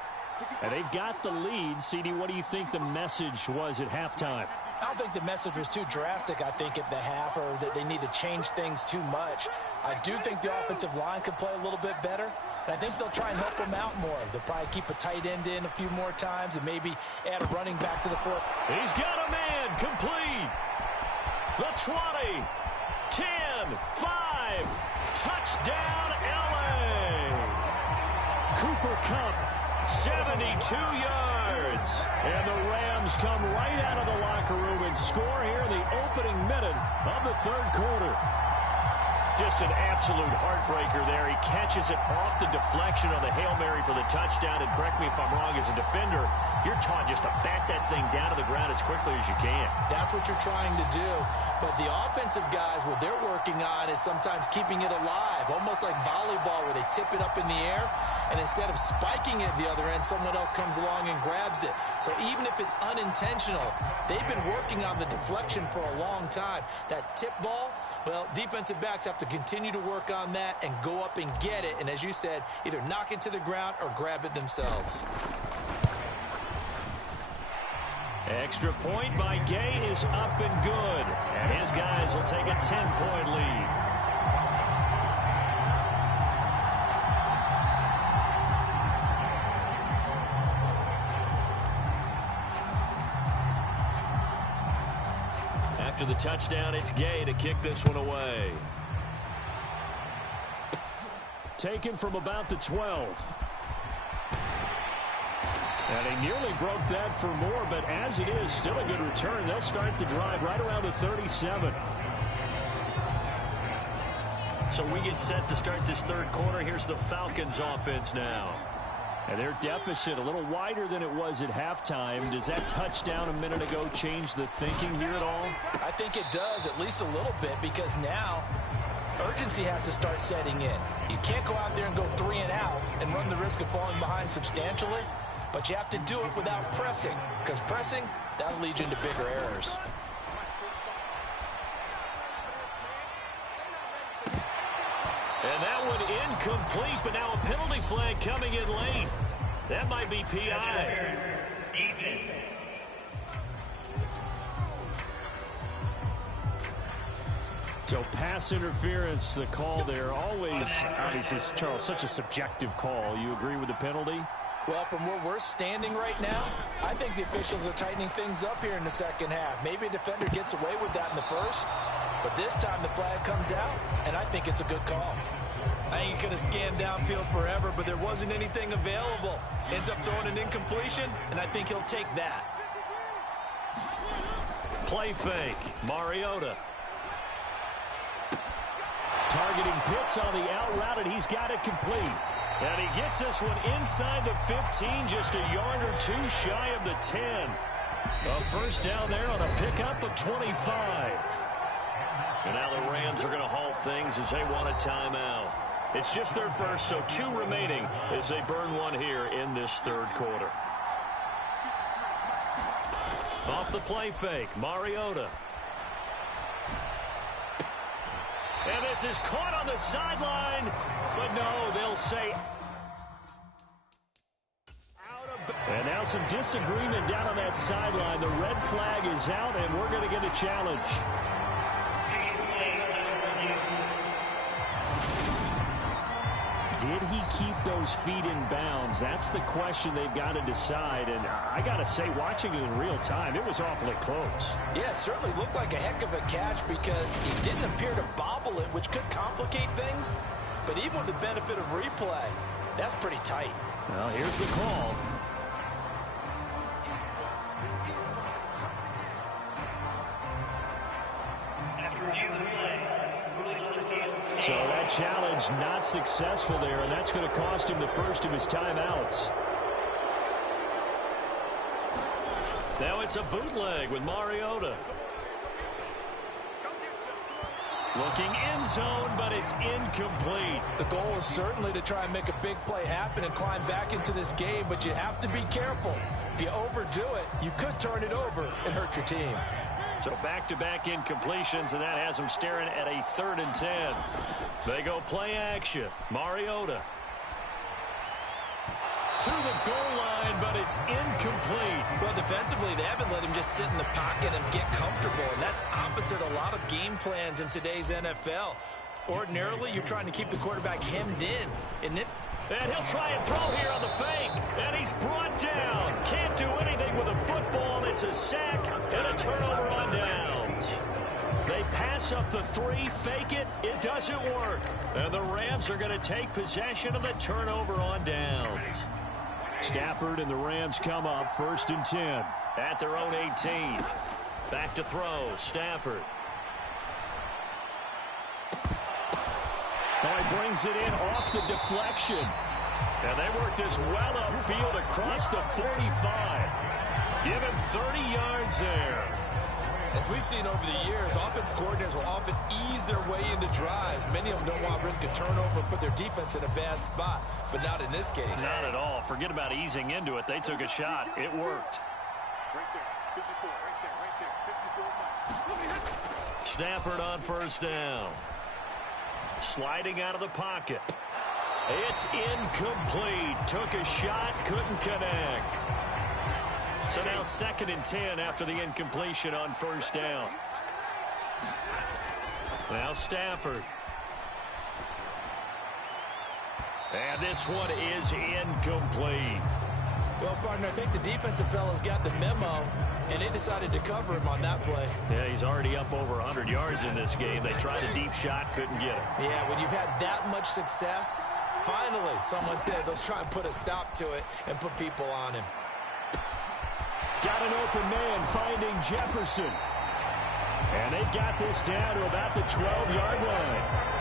And they've got the lead. CD, what do you think the message was at halftime? I don't think the message was too drastic, I think, at the half, or that they need to change things too much. I do think the offensive line could play a little bit better, and I think they'll try and help them out more. They'll probably keep a tight end in a few more times and maybe add a running back to the fourth. He's got a man complete. The 20, 10, 5, touchdown LA. Cooper Kupp, 72 yards. And the Rams come right out of the locker room and score here in the opening minute of the third quarter. Just an absolute heartbreaker there. He catches it off the deflection on the Hail Mary for the touchdown. And correct me if I'm wrong, as a defender, you're taught just to bat that thing down to the ground as quickly as you can. That's what you're trying to do. But the offensive guys, what they're working on is sometimes keeping it alive, almost like volleyball where they tip it up in the air. And instead of spiking it at the other end, someone else comes along and grabs it. So even if it's unintentional, they've been working on the deflection for a long time. That tip ball, well, defensive backs have to continue to work on that and go up and get it. And as you said, either knock it to the ground or grab it themselves. Extra point by Gay is up and good. And his guys will take a 10-point lead. After the touchdown, it's Gay to kick this one away. Taken from about the 12. And he nearly broke that for more, but as it is, still a good return. They'll start the drive right around the 37. So we get set to start this third quarter. Here's the Falcons offense now. And their deficit a little wider than it was at halftime. Does that touchdown a minute ago change the thinking here at all? I think it does, at least a little bit, because now urgency has to start setting in. You can't go out there and go 3 and out and run the risk of falling behind substantially, but you have to do it without pressing, because pressing, that'll lead you into bigger errors. And that one incomplete, but now a penalty flag coming in late. That might be PI. So pass interference, the call there. Always, obviously, Charles, such a subjective call. You agree with the penalty? Well, from where we're standing right now, I think the officials are tightening things up here in the second half. Maybe a defender gets away with that in the first, but this time the flag comes out, and I think it's a good call. I think he could have scanned downfield forever, but there wasn't anything available. Ends up throwing an incompletion, and I think he'll take that. Play fake. Mariota. Targeting Pitts on the out route, and he's got it complete. And he gets this one inside the 15, just a yard or two shy of the 10. A first down there on a pickup of 25. And now the Rams are going to halt things as they want a timeout. It's just their first, so 2 remaining as they burn one here in this third quarter. Off the play fake, Mariota. And this is caught on the sideline, but no, they'll say out of. And now some disagreement down on that sideline. The red flag is out, and we're going to get a challenge. Did he keep those feet in bounds? That's the question they've got to decide. And I got to say, watching it in real time, it was awfully close. Yeah, it certainly looked like a heck of a catch because he didn't appear to bobble it, which could complicate things. But even with the benefit of replay, that's pretty tight. Well, here's the call. So that challenge not successful there, and that's going to cost him the first of his timeouts. Now it's a bootleg with Mariota. Looking end zone, but it's incomplete. The goal is certainly to try and make a big play happen and climb back into this game, but you have to be careful. If you overdo it, you could turn it over and hurt your team. So back-to-back incompletions, and that has them staring at a 3rd and 10. They go play action. Mariota to the goal line, but it's incomplete. Well, defensively, they haven't let him just sit in the pocket and get comfortable, and that's opposite a lot of game plans in today's NFL. Ordinarily, you're trying to keep the quarterback hemmed in, isn't it? And he'll try and throw here on the fake, and he's brought down. Can't do anything with a football. It's a sack and a turnover on downs. They pass up the 3, fake it. It doesn't work. And the Rams are going to take possession of the turnover on downs. Stafford and the Rams come up 1st and 10. At their own 18. Back to throw. Stafford. Oh, he brings it in off the deflection. And they work this well upfield across the 45. Give him 30 yards there. As we've seen over the years, offense coordinators will often ease their way into drives. Many of them don't want to risk a turnover and put their defense in a bad spot, but not in this case. Not at all. Forget about easing into it. They took a shot. It worked. Stafford on 1st down. Sliding out of the pocket. It's incomplete. Took a shot, couldn't connect. So now 2nd and 10 after the incompletion on 1st down. Now Stafford. And this one is incomplete. Well, partner, I think the defensive fellas got the memo, and they decided to cover him on that play. Yeah, he's already up over 100 yards in this game. They tried a deep shot, couldn't get it. Yeah, when you've had that much success, finally, someone said, let's try and put a stop to it and put people on him. Got an open man finding Jefferson. And they've got this down to about the 12-yard line.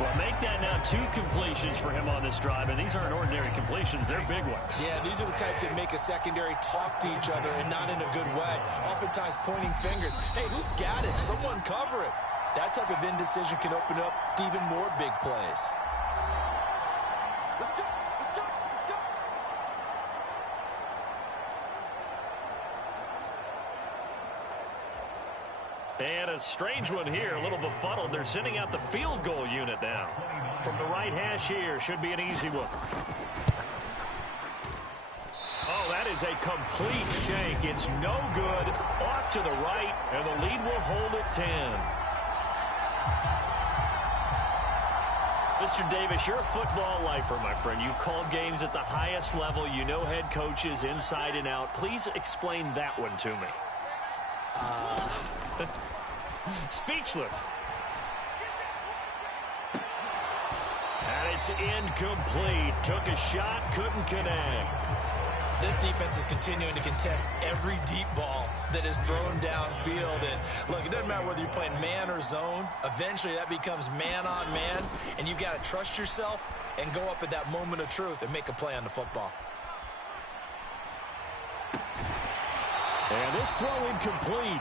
Well, make that now 2 completions for him on this drive, and these aren't ordinary completions. They're big ones. Yeah, these are the types that make a secondary talk to each other and not in a good way. Oftentimes pointing fingers. Hey, who's got it? Someone cover it. That type of indecision can open up to even more big plays. And a strange one here, a little befuddled. They're sending out the field goal unit now. From the right hash here, should be an easy one. Oh, that is a complete shank. It's no good. Off to the right, and the lead will hold at 10. Mr. Davis, you're a football lifer, my friend. You've called games at the highest level. You know head coaches inside and out. Please explain that one to me. Speechless. And it's incomplete. Took a shot, couldn't connect. This defense is continuing to contest every deep ball that is thrown downfield. And look, it doesn't matter whether you're playing man or zone. Eventually that becomes man on man, and you've got to trust yourself and go up at that moment of truth and make a play on the football. And this throw incomplete.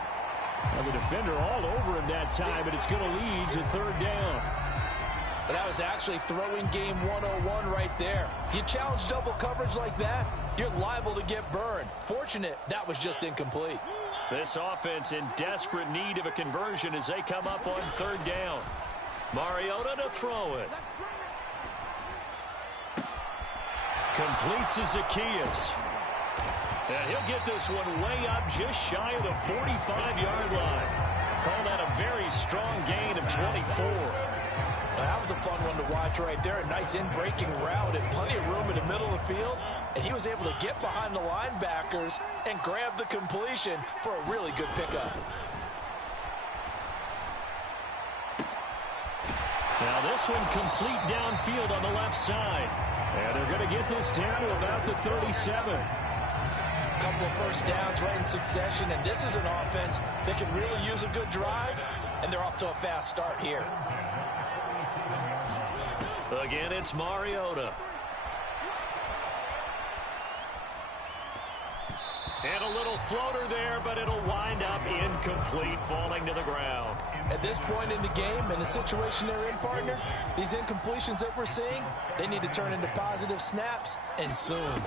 Now the defender all over him that time, and it's going to lead to third down. But that was actually throwing game 101 right there. You challenge double coverage like that, you're liable to get burned. Fortunate that was just incomplete. This offense in desperate need of a conversion as they come up on third down. Mariota to throw it. Complete to Zacchaeus. And he'll get this one way up just shy of the 45-yard line. Call that a very strong gain of 24. That was a fun one to watch right there. A nice in-breaking route and plenty of room in the middle of the field. And he was able to get behind the linebackers and grab the completion for a really good pickup. Now this one complete downfield on the left side. And they're going to get this down to about the 37. A couple of first downs right in succession, and this is an offense that can really use a good drive, and they're off to a fast start here. Again, it's Mariota. And a little floater there, but it'll wind up incomplete, falling to the ground. At this point in the game, in the situation they're in, partner, these incompletions that we're seeing, they need to turn into positive snaps, and soon.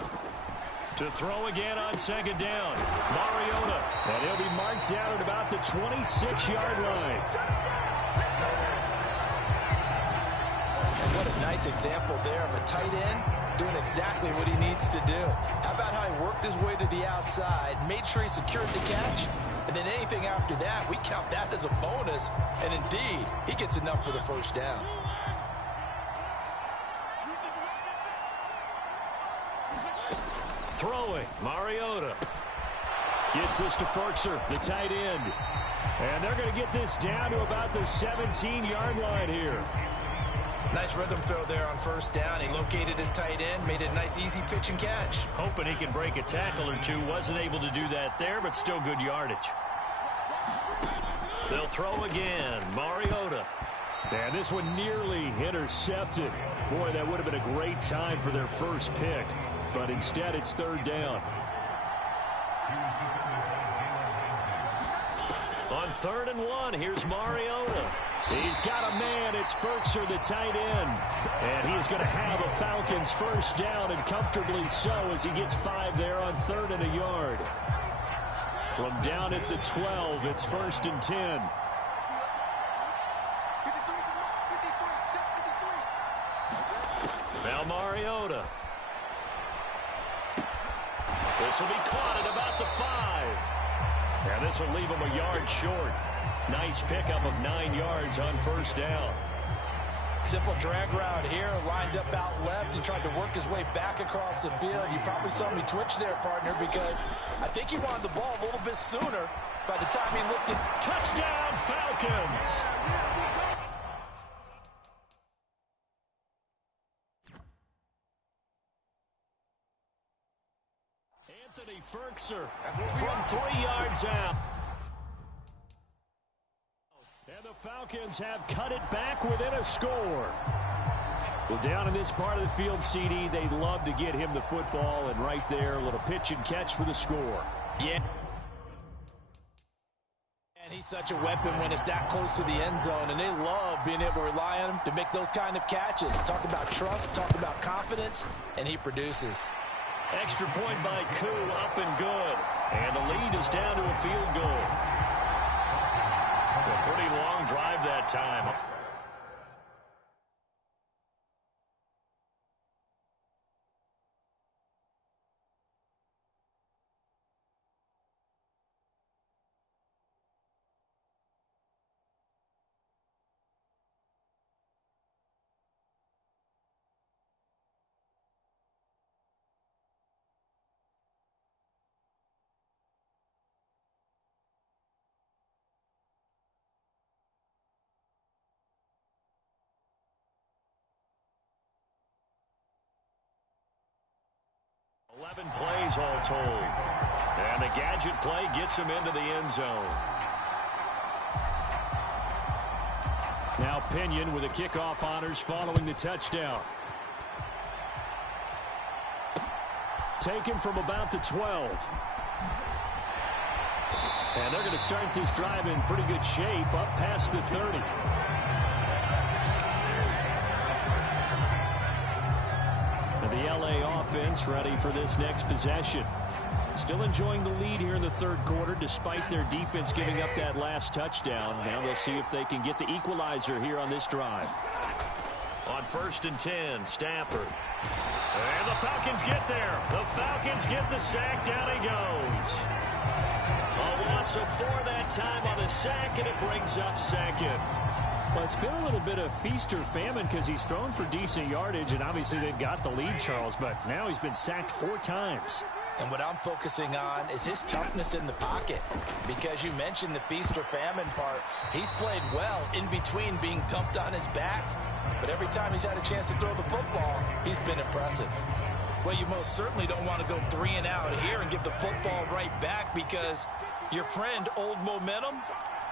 To throw again on second down, Mariota. And he'll be marked down at about the 26-yard line. And what a nice example there of a tight end doing exactly what he needs to do. How about how he worked his way to the outside, made sure he secured the catch, and then anything after that, we count that as a bonus. And indeed, he gets enough for the first down. Throwing, Mariota. Gets this to Ferkser, the tight end. And they're going to get this down to about the 17-yard line here. Nice rhythm throw there on first down. He located his tight end, made it a nice easy pitch and catch. Hoping he can break a tackle or two. Wasn't able to do that there, but still good yardage. They'll throw again. Mariota. And this one nearly intercepted. Boy, that would have been a great time for their first pick. But instead, it's third down. On 3rd and 1, here's Mariota. He's got a man. It's Ferkser, the tight end. And he's going to have a Falcons first down, and comfortably so, as he gets 5 there on 3rd and a yard. From down at the 12, it's 1st and 10. Now Mariota. This will be caught at about the 5. And this will leave him a yard short. Nice pickup of 9 yards on first down. Simple drag route here, lined up out left and tried to work his way back across the field. You probably saw me twitch there, partner, because I think he wanted the ball a little bit sooner by the time he looked at. Touchdown, Falcons! Anthony Ferkser from 3 yards out. And the Falcons have cut it back within a score. Well, down in this part of the field, CD, they love to get him the football, and right there, a little pitch and catch for the score. Yeah. And he's such a weapon when it's that close to the end zone, and they love being able to rely on him to make those kind of catches. Talk about trust, talk about confidence, and he produces. Extra point by Koo, up and good. And the lead is down to a field goal. A pretty long drive that time. 11 plays all told. And the gadget play gets him into the end zone. Now Pinion with the kickoff honors following the touchdown. Taken from about the 12. And they're going to start this drive in pretty good shape up past the 30. And the LA offense ready for this next possession. Still enjoying the lead here in the third quarter despite their defense giving up that last touchdown. Now they'll see if they can get the equalizer here on this drive. On 1st and 10, Stafford. And the Falcons get there. The Falcons get the sack. Down he goes. A loss of 4 that time on the sack, and it brings up second. Well, it's been a little bit of feast or famine because he's thrown for decent yardage, and obviously they've got the lead, Charles, but now he's been sacked 4 times. And what I'm focusing on is his toughness in the pocket. Because you mentioned the feast or famine part. He's played well in between being dumped on his back. But every time he's had a chance to throw the football, he's been impressive. Well, you most certainly don't want to go 3 and out here and give the football right back because your friend, Old Momentum,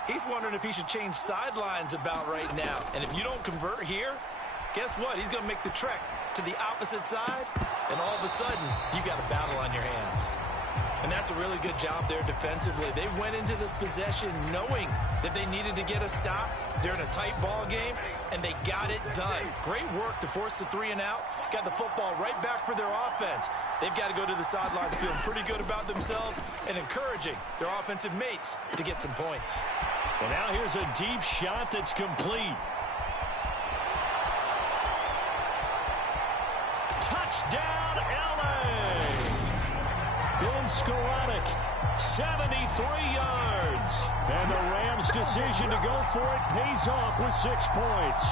he's wondering if he should change sidelines about right now. And if you don't convert here, guess what? He's going to make the trek to the opposite side, and all of a sudden, you've got a battle on your hands. And that's a really good job there defensively. They went into this possession knowing that they needed to get a stop. They're in a tight ball game, and they got it done. Great work to force the 3 and out. Got the football right back for their offense. They've got to go to the sidelines feeling pretty good about themselves and encouraging their offensive mates to get some points. Well, now here's a deep shot that's complete. Touchdown, LA! Ben Skowronek, 73 yards. And the Rams' decision to go for it pays off with 6 points.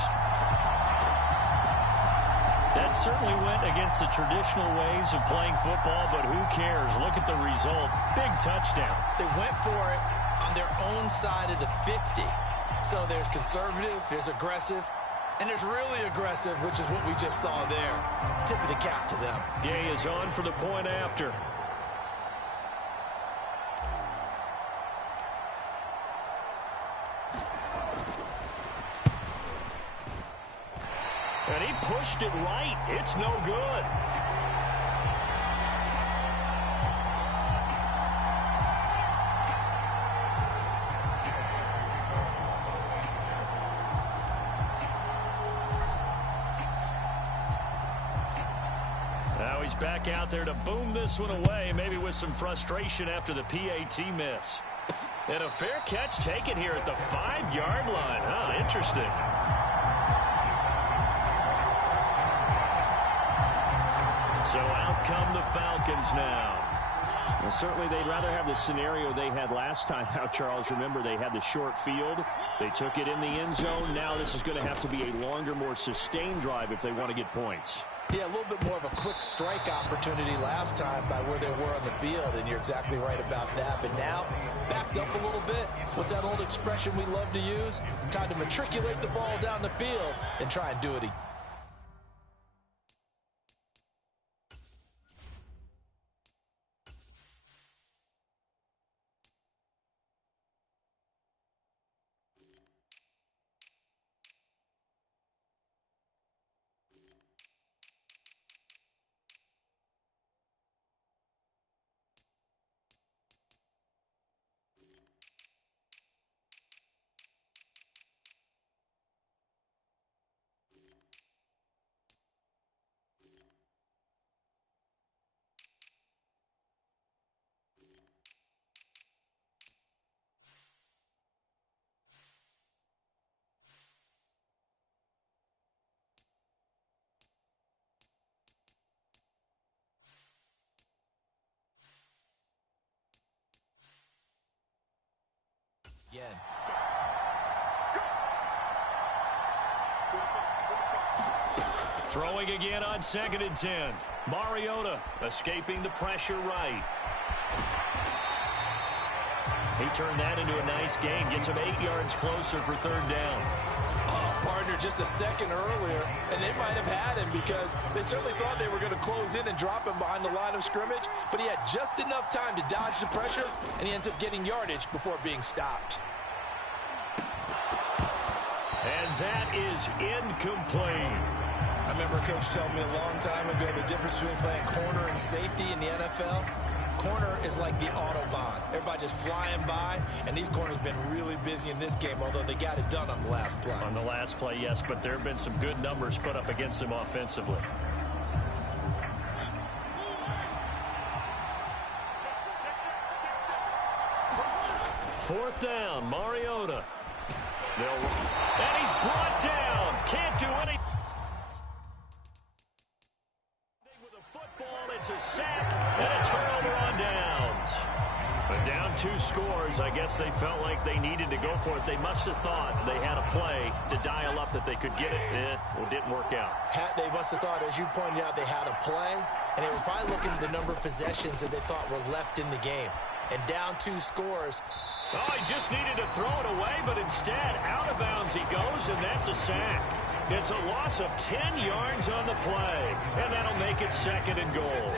That certainly went against the traditional ways of playing football, but who cares? Look at the result. Big touchdown. They went for it on their own side of the 50. So there's conservative, there's aggressive, and there's really aggressive, which is what we just saw there. Tip of the cap to them. Gay is on for the point after. And he pushed it right. It's no good. Now he's back out there to boom this one away, maybe with some frustration after the PAT miss. And a fair catch taken here at the 5-yard line. Huh, interesting. So out come the Falcons now. Well, certainly they'd rather have the scenario they had last time out, Charles. Remember, they had the short field. They took it in the end zone. Now this is going to have to be a longer, more sustained drive if they want to get points. Yeah, a little bit more of a quick strike opportunity last time by where they were on the field, and you're exactly right about that. But now, backed up a little bit. What's that old expression we love to use? Time to matriculate the ball down the field and try and do it again. Again. Throwing again on 2nd and 10. Mariota escaping the pressure right. He turned that into a nice gain. Gets him 8 yards closer for 3rd down. Oh, partner just a second earlier, and they might have had him because they certainly thought they were going to close in and drop him behind the line of scrimmage, but he had just enough time to dodge the pressure, and he ends up getting yardage before being stopped. And that is incomplete. I remember a coach telling me a long time ago the difference between playing corner and safety in the NFL. Corner is like the Autobahn. Everybody just flying by, and these corners have been really busy in this game, although they got it done on the last play. On the last play, yes, but there have been some good numbers put up against them offensively. Fourth down, Mariota. And he's brought down. Can't do anything with a football. It's a sack and a turnover on downs. But down 2 scores, I guess they felt like they needed to go for it. They must have thought they had a play to dial up that they could get it. Well, it didn't work out. They must have thought, as you pointed out, they had a play, and they were probably looking at the number of possessions that they thought were left in the game. And down 2 scores. Oh, he just needed to throw it away, but instead, out of bounds he goes, and that's a sack. It's a loss of 10 yards on the play, and that'll make it 2nd and goal.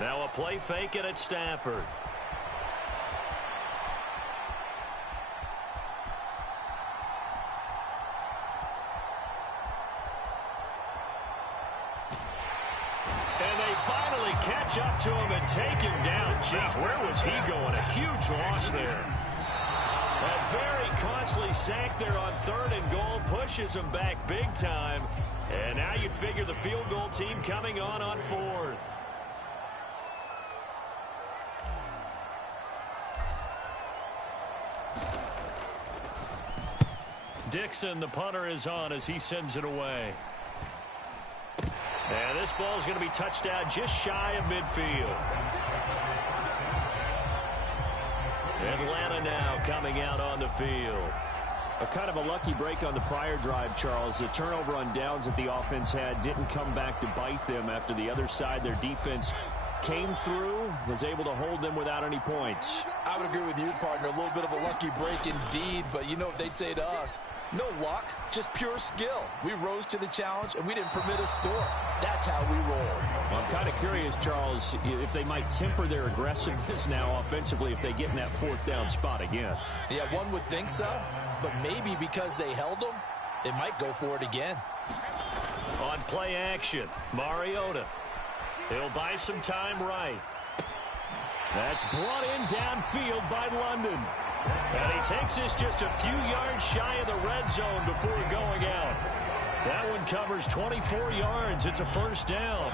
Now a play fake it at Stafford. Catch up to him and take him down. Jeez, where was he going? A huge loss there. A very costly sack there on 3rd and goal. Pushes him back big time. And now you'd figure the field goal team coming on 4th. Dixon, the punter, is on as he sends it away. And this ball is going to be touched down just shy of midfield. Atlanta now coming out on the field. A kind of a lucky break on the prior drive, Charles. The turnover on downs that the offense had didn't come back to bite them after the other side. Their defense came through, was able to hold them without any points. I would agree with you, partner. A little bit of a lucky break indeed, but you know what they'd say to us? No luck, just pure skill. We rose to the challenge, and we didn't permit a score. That's how we roll. Well, I'm kind of curious, Charles, if they might temper their aggressiveness now offensively if they get in that 4th down spot again. Yeah, one would think so, but maybe because they held them, they might go for it again. On play action, Mariota. He'll buy some time right. That's brought in downfield by London. And he takes this just a few yards shy of the red zone before going out. That one covers 24 yards. It's a 1st down.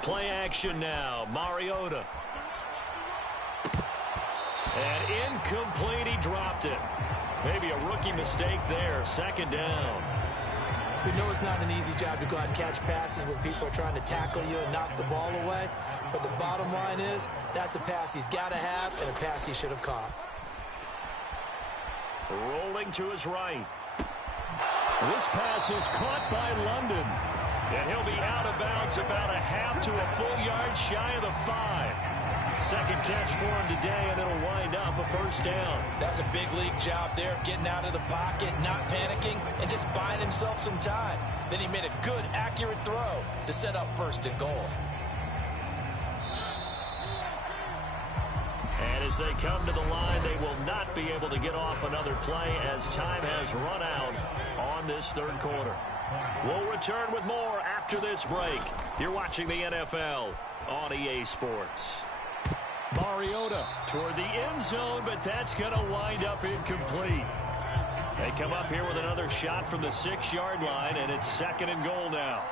Play action now. Mariota. And incomplete. He dropped it. Maybe a rookie mistake there. 2nd down. We know it's not an easy job to go out and catch passes when people are trying to tackle you and knock the ball away. But the bottom line is, that's a pass he's got to have and a pass he should have caught. Rolling to his right. This pass is caught by London. And he'll be out of bounds about a half to a full yard shy of the 5. 2nd catch for him today, and it'll wind up a 1st down. That's a big league job there of getting out of the pocket, not panicking, and just buying himself some time. Then he made a good, accurate throw to set up 1st and goal. And as they come to the line, they will not be able to get off another play as time has run out on this 3rd quarter. We'll return with more after this break. You're watching the NFL on EA Sports. Mariota toward the end zone, but that's going to wind up incomplete. They come up here with another shot from the 6-yard line, and it's 2nd and goal now.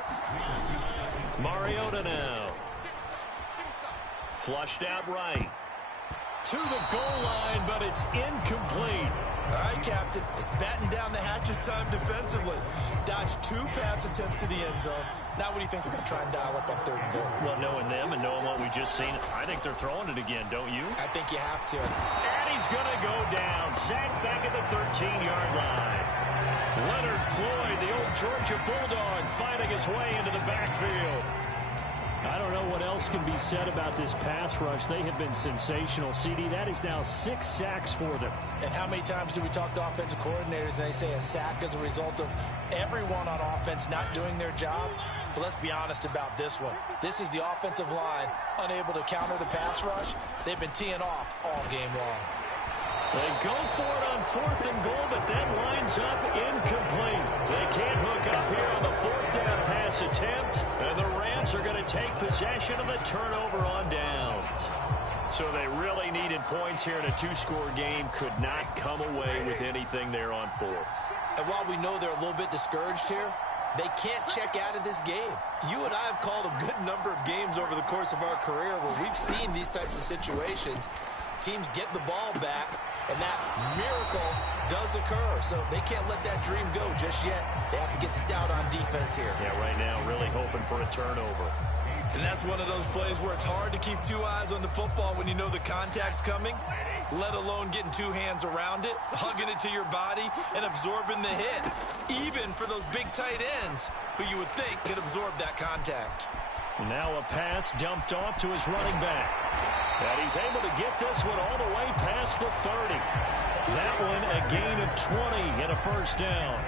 Mariota now. Flushed out right. To the goal line, but it's incomplete. All right, Captain. It's batting down the hatches time defensively. Dodged 2 pass attempts to the end zone. Now what do you think they're going to try and dial up on 3rd and goal? Well, knowing them and knowing what we just seen, I think they're throwing it again, don't you? I think you have to. And he's going to go down. Sacked back at the 13-yard line. Leonard Floyd, the old Georgia Bulldog finding his way into the backfield. I don't know what else can be said about this pass rush. They have been sensational. CD, that is now 6 sacks for them. And how many times do we talk to offensive coordinators and they say a sack as a result of everyone on offense not doing their job? But let's be honest about this one. This is the offensive line unable to counter the pass rush. They've been teeing off all game long. They go for it on 4th and goal, but that winds up incomplete. They can't hook up here on the 4th down pass attempt, and the Rams are going to take possession of the turnover on downs. So they really needed points here in a 2-score game, could not come away with anything there on 4th. And while we know they're a little bit discouraged here, they can't check out of this game. You and I have called a good number of games over the course of our career where we've seen these types of situations. Teams get the ball back, and that miracle does occur. So they can't let that dream go just yet. They have to get stout on defense here. Yeah, right now really hoping for a turnover. And that's one of those plays where it's hard to keep 2 eyes on the football when you know the contact's coming, let alone getting 2 hands around it, hugging it to your body, and absorbing the hit, even for those big tight ends who you would think could absorb that contact. Now a pass dumped off to his running back. And he's able to get this one all the way past the 30. That one a gain of 20 and a first down.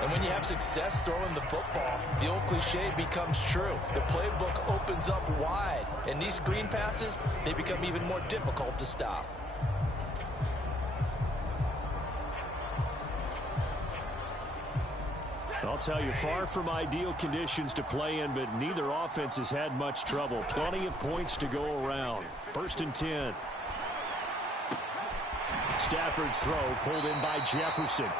And when you have success throwing the football, the old cliche becomes true. The playbook opens up wide. And these screen passes, they become even more difficult to stop. I'll tell you, far from ideal conditions to play in, but neither offense has had much trouble. Plenty of points to go around. 1st and 10. Stafford's throw pulled in by Jefferson.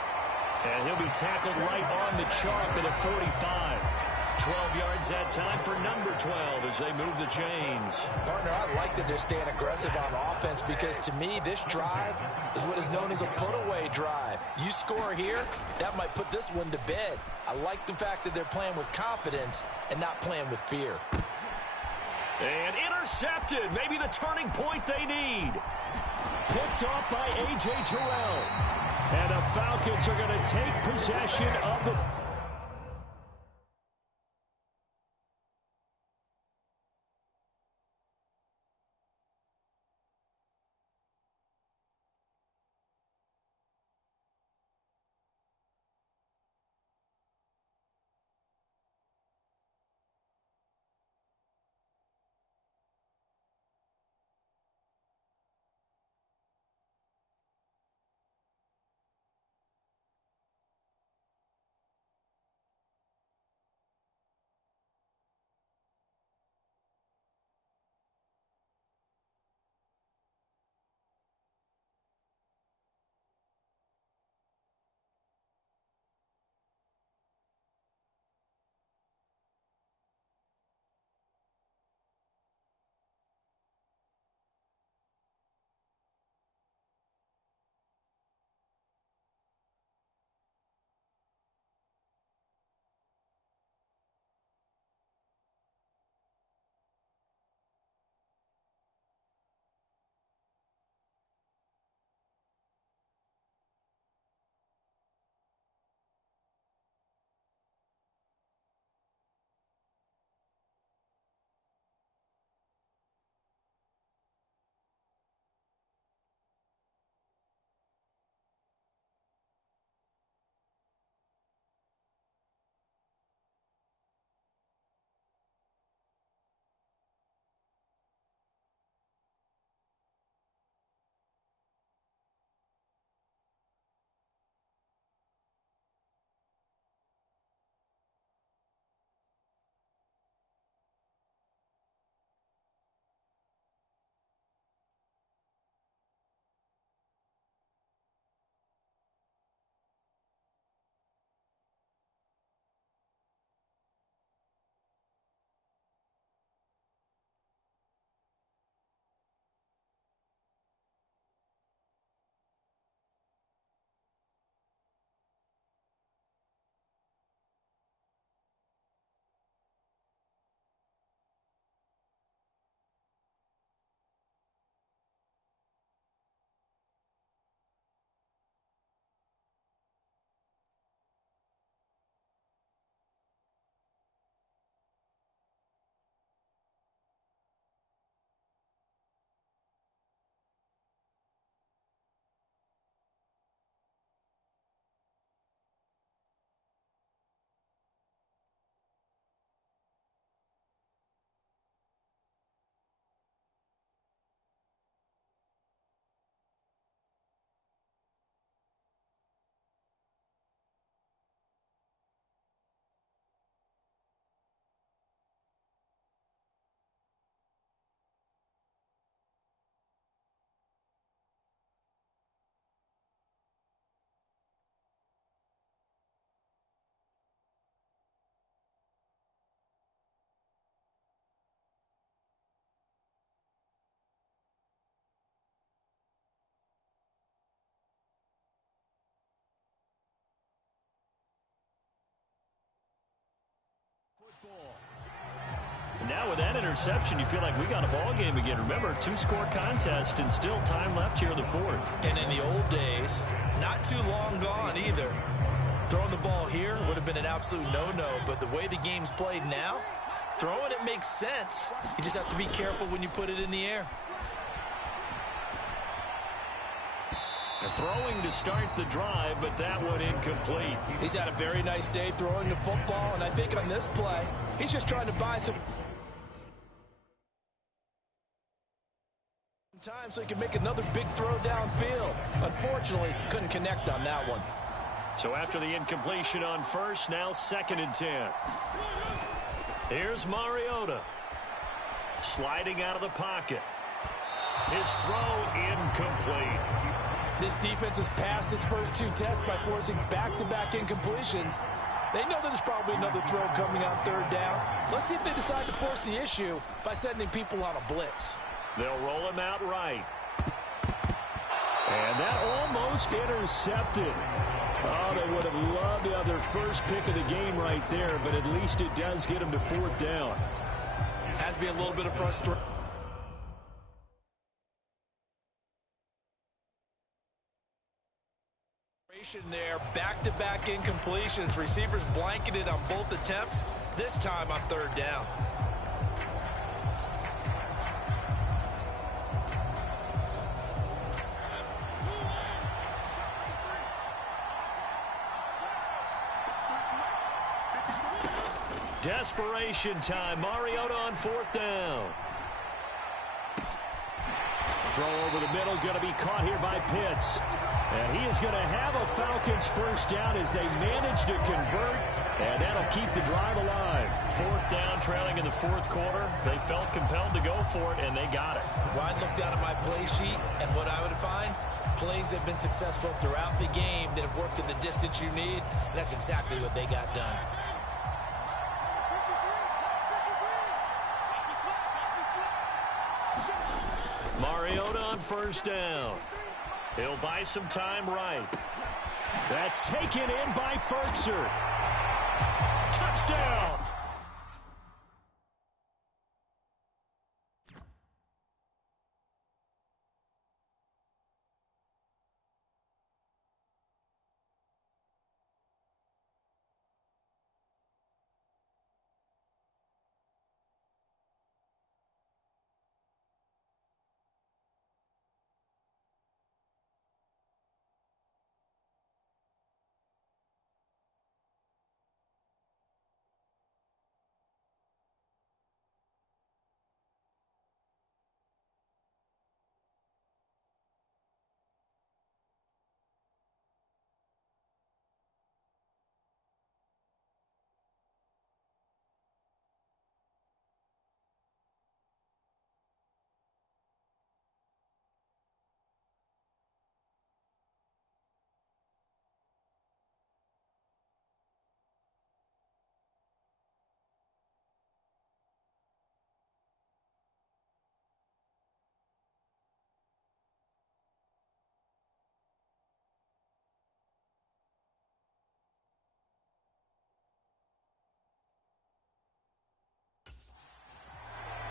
And he'll be tackled right on the chalk at a 45. 12 yards that time for number 12 as they move the chains. Partner, I like that they're staying aggressive on offense because to me, this drive is what is known as a put-away drive. You score here, that might put this one to bed. I like the fact that they're playing with confidence and not playing with fear. And intercepted. Maybe the turning point they need. Picked off by A.J. Terrell. And the Falcons are going to take possession of the... football. And now with that interception, you feel like we got a ball game again. Remember, 2-score contest and still time left here in the fourth. And in the old days, not too long gone either. Throwing the ball here would have been an absolute no-no, but the way the game's played now, throwing it makes sense. You just have to be careful when you put it in the air. Throwing to start the drive, but that one incomplete. He's had a very nice day throwing the football, and I think on this play, he's just trying to buy some time so he can make another big throw downfield. Unfortunately, couldn't connect on that one. So after the incompletion on first, now 2nd and 10. Here's Mariota. Sliding out of the pocket. His throw incomplete. This defense has passed its first 2 tests by forcing back-to-back incompletions. They know that there's probably another throw coming on 3rd down. Let's see if they decide to force the issue by sending people on a blitz. They'll roll him out right. And that almost intercepted. Oh, they would have loved to have their first pick of the game right there, but at least it does get them to 4th down. Has to be a little bit of frustration there. Back-to-back incompletions. Receivers blanketed on both attempts, this time on 3rd down. Desperation time. Mariota on 4th down. Throw over the middle, going to be caught here by Pitts. And he is going to have a Falcons first down as they manage to convert, and that'll keep the drive alive. 4th down, trailing in the 4th quarter. They felt compelled to go for it, and they got it. Well, I'd look down at my play sheet, and what I would find, plays have been successful throughout the game that have worked in the distance you need, and that's exactly what they got done. Mariota on 1st down. He'll buy some time right. That's taken in by Ferkser. Touchdown!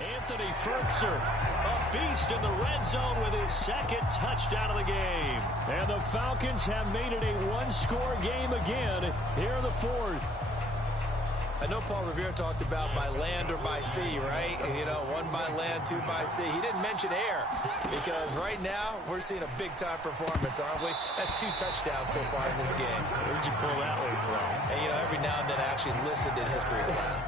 Anthony Ferkser, a beast in the red zone with his 2nd touchdown of the game. And the Falcons have made it a 1-score game again here in the 4th. I know Paul Revere talked about by land or by sea, right? You know, 1 by land, 2 by sea. He didn't mention air because right now we're seeing a big-time performance, aren't we? That's 2 touchdowns so far in this game. Where'd you pull that one from? And, you know, every now and then I actually listened in history class.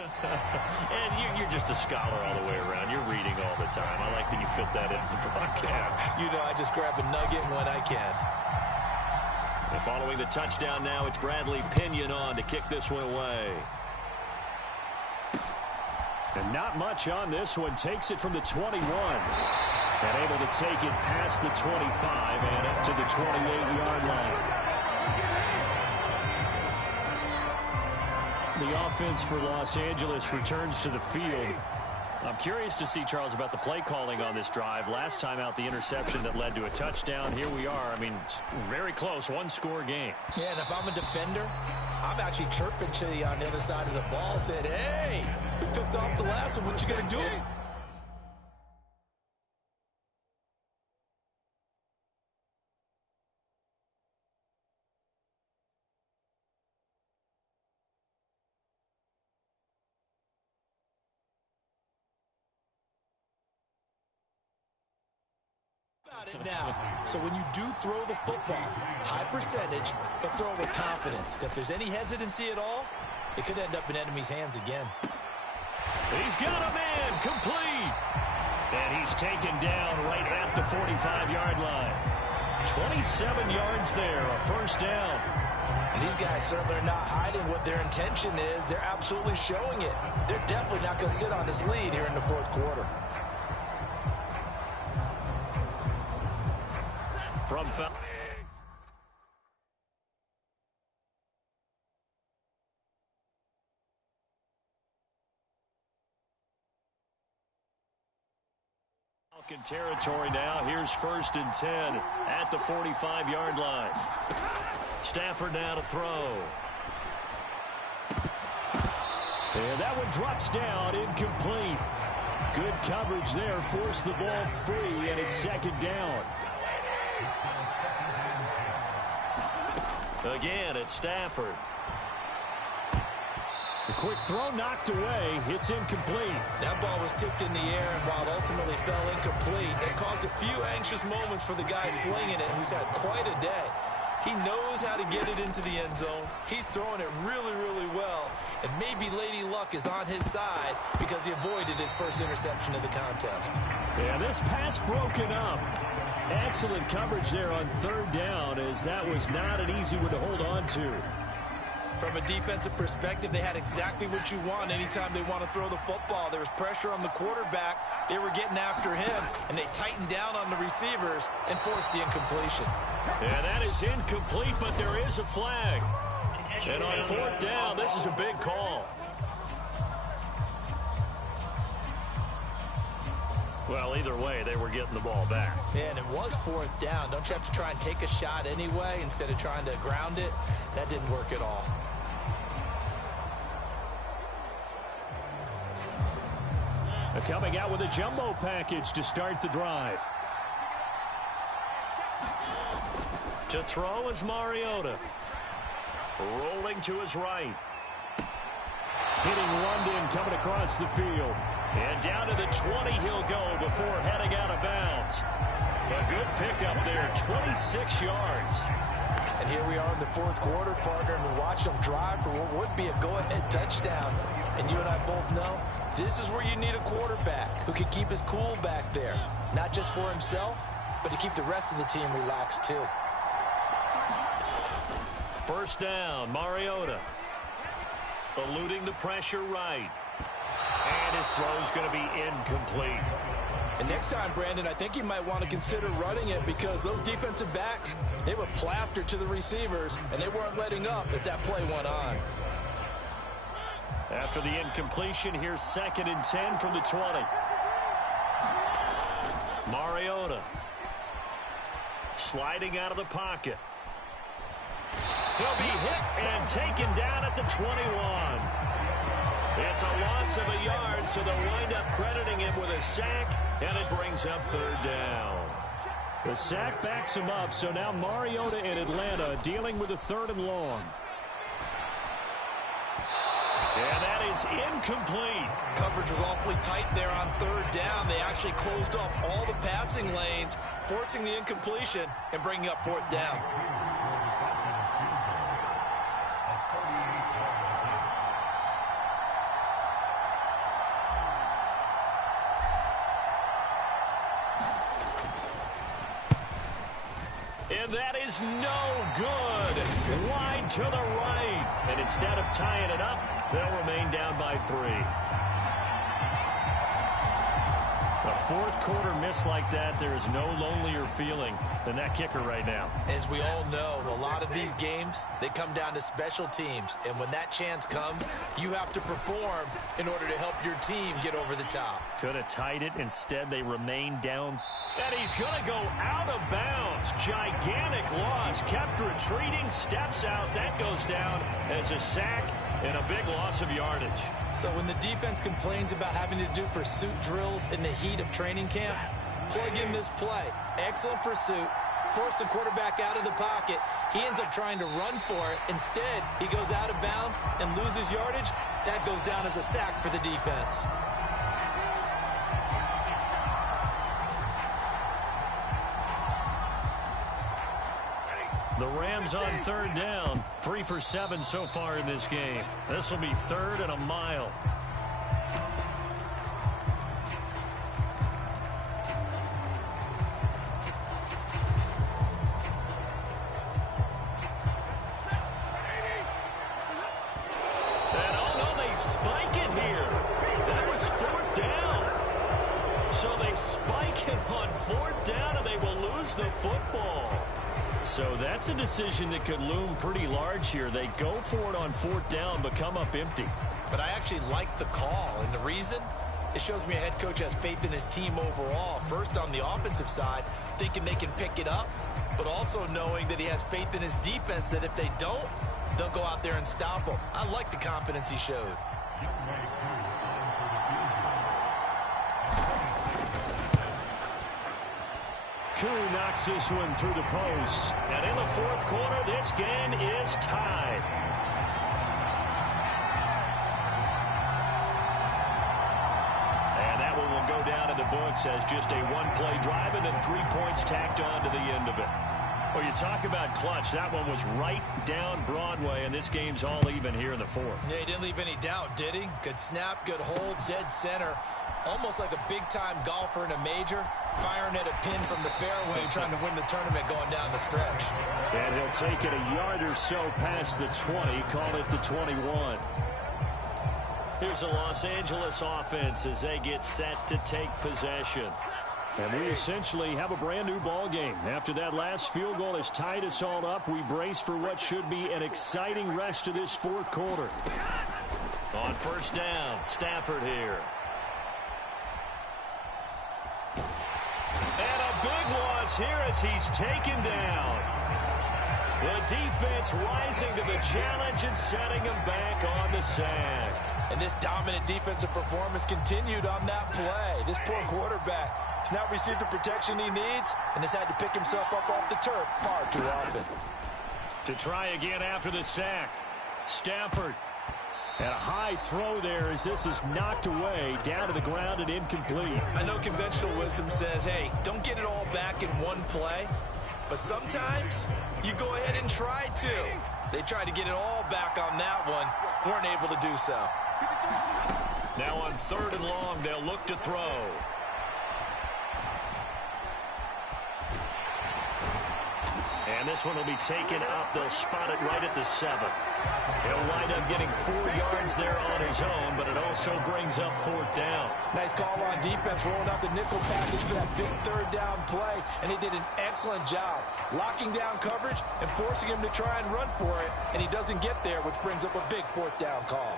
And you're just a scholar all the way around. You're reading all the time. I like that you fit that into the broadcast. You know, I just grab a nugget when I can. And following the touchdown now, it's Bradley Pinion on to kick this one away. And not much on this one. Takes it from the 21. And able to take it past the 25 and up to the 28-yard line. The offense for Los Angeles returns to the field. I'm curious to see, Charles, about the play calling on this drive. Last time out, the interception that led to a touchdown. Here we are. I mean, very close, one-score game. Yeah, and if I'm a defender, I'm actually chirping to you on the other side of the ball, saying, hey, we picked off the last one. What you going to do? It now. So when you do throw the football, high percentage, but throw it with confidence. If there's any hesitancy at all, it could end up in enemy's hands again. He's got a man complete. And he's taken down right at the 45-yard line. 27 yards there, a first down. And these guys certainly are not hiding what their intention is. They're absolutely showing it. They're definitely not going to sit on this lead here in the fourth quarter. From Falcons territory now. Here's 1st and 10 at the 45-yard line. Stafford now to throw. And that one drops down, incomplete. Good coverage there, forced the ball free, and it's 2nd down. Again, it's Stafford. A quick throw knocked away. It's incomplete. That ball was tipped in the air, and while it ultimately fell incomplete, it caused a few anxious moments for the guy slinging it, who's had quite a day. He knows how to get it into the end zone. He's throwing it really, really well. And maybe Lady Luck is on his side because he avoided his first interception of the contest. Yeah, this pass broken up. Excellent coverage there on 3rd down, as that was not an easy one to hold on to. From a defensive perspective, they had exactly what you want anytime they want to throw the football. There was pressure on the quarterback. They were getting after him, and they tightened down on the receivers and forced the incompletion. Yeah, that is incomplete, but there is a flag. And on 4th down, this is a big call. Well, either way, they were getting the ball back. Yeah, and it was 4th down. Don't you have to try and take a shot anyway instead of trying to ground it? That didn't work at all. Coming out with a jumbo package to start the drive. To throw is Mariota. Rolling to his right. Hitting London coming across the field. And down to the 20 he'll go before heading out of bounds. A good pickup there, 26 yards. And here we are in the fourth quarter, partner, and we watch them drive for what would be a go-ahead touchdown. And you and I both know this is where you need a quarterback who can keep his cool back there. Not just for himself, but to keep the rest of the team relaxed too. 1st down, Mariota. Eluding the pressure right. And his throw's going to be incomplete. And next time, Brandon, I think you might want to consider running it because those defensive backs, they were plastered to the receivers, and they weren't letting up as that play went on. After the incompletion, here's 2nd and 10 from the 20. Mariota. Sliding out of the pocket. He'll be hit and taken down at the 21. It's a loss of a yard, so they'll wind up crediting him with a sack, and it brings up 3rd down. The sack backs him up, so now Mariota in Atlanta dealing with a 3rd and long. And that is incomplete. Coverage was awfully tight there on 3rd down. They actually closed off all the passing lanes, forcing the incompletion and bringing up 4th down. And that is no good. Wide to the right. And instead of tying it up, they'll remain down by 3. A fourth quarter miss like that, there is no lonelier feeling than that kicker right now. As we all know, a lot of these games, they come down to special teams. And when that chance comes, you have to perform in order to help your team get over the top. Could have tied it. Instead, they remain down. And he's going to go out of bounds. Gigantic loss. Kept retreating. Steps out. That goes down as a sack and a big loss of yardage. So when the defense complains about having to do pursuit drills in the heat of training camp, plug in this play. Excellent pursuit. Force the quarterback out of the pocket. He ends up trying to run for it. Instead, he goes out of bounds and loses yardage. That goes down as a sack for the defense. The Rams on third down. 3 for 7 so far in this game. This will be 3rd and a mile. And oh no, they spike it here. That was 4th down. So they spike it on 4th down and they will lose the football. So that's a decision that could loom pretty large here. They go for it on 4th down, but come up empty. But I actually like the call, and the reason? It shows me a head coach has faith in his team overall. First, on the offensive side, thinking they can pick it up, but also knowing that he has faith in his defense that if they don't, they'll go out there and stop them. I like the confidence he showed. Koo knocks this one through the post. And in the 4th quarter, this game is tied. And that one will go down in the books as just a one-play drive and then 3 points tacked on to the end of it. Well, you talk about clutch. That one was right down Broadway, and this game's all even here in the 4th. Yeah, he didn't leave any doubt, did he? Good snap, good hold, dead center. Almost like a big-time golfer in a major, firing at a pin from the fairway, trying to win the tournament going down the stretch. And he'll take it a yard or so past the 20, call it the 21. Here's the Los Angeles offense as they get set to take possession. And we essentially have a brand-new ball game. After that last field goal has tied us all up, we brace for what should be an exciting rest of this 4th quarter. On 1st down, Stafford here. And a big loss here as he's taken down. The defense rising to the challenge and setting him back on the sack. And this dominant defensive performance continued on that play. This poor quarterback has not received the protection he needs and has had to pick himself up off the turf far too often. To try again after the sack. Stafford. And a high throw there as this is knocked away, down to the ground and incomplete. I know conventional wisdom says, hey, don't get it all back in one play. But sometimes you go ahead and try to. They tried to get it all back on that one. Weren't able to do so. Now on 3rd and long, they'll look to throw. And this one will be taken up. They'll spot it right at the 7. He'll wind up getting 4 yards there on his own, but it also brings up 4th down. Nice call on defense, rolling out the nickel package for that big 3rd down play, and he did an excellent job locking down coverage and forcing him to try and run for it, and he doesn't get there, which brings up a big 4th down call.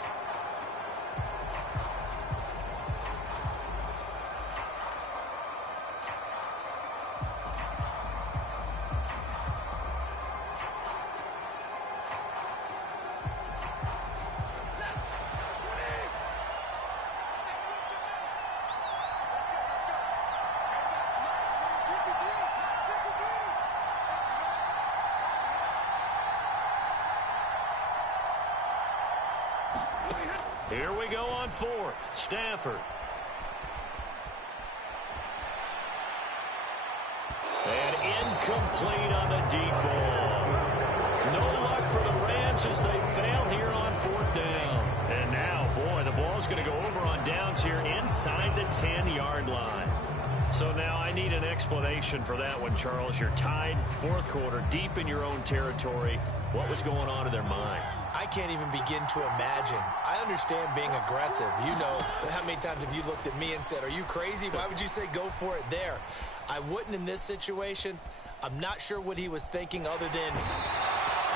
Here we go on 4th. Stafford. And incomplete on the deep ball. No luck for the Rams as they fail here on 4th down. And now, boy, the ball's going to go over on downs here inside the 10-yard line. So now I need an explanation for that one, Charles. You're tied, 4th quarter, deep in your own territory. What was going on in their mind? I I can't even begin to imagine. I understand being aggressive. You know, how many times have you looked at me and said, are you crazy? Why would you say go for it there? I wouldn't in this situation. I'm not sure what he was thinking other than...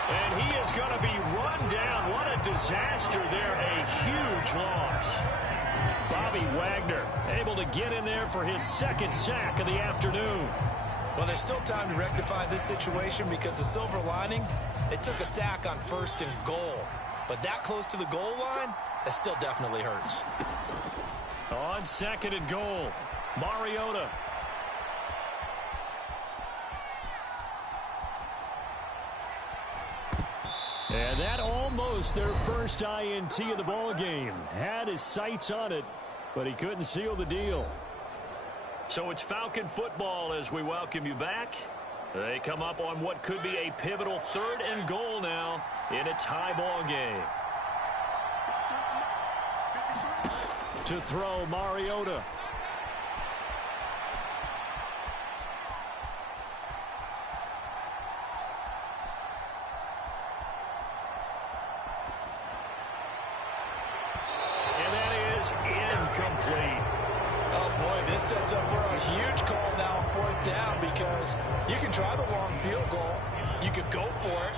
And he is going to be run down. What a disaster there. A huge loss. Bobby Wagner able to get in there for his second sack of the afternoon. Well, there's still time to rectify this situation because the silver lining, they took a sack on 1st and goal. But that close to the goal line, that still definitely hurts. On 2nd and goal, Mariota. And that almost their first INT of the ball game. Had his sights on it, but he couldn't seal the deal. So it's Falcon football as we welcome you back. They come up on what could be a pivotal 3rd and goal now in a tie ball game. To throw, Mariota. Incomplete. Oh, boy, this sets up for a huge call now on 4th down because you can try the long field goal, you could go for it,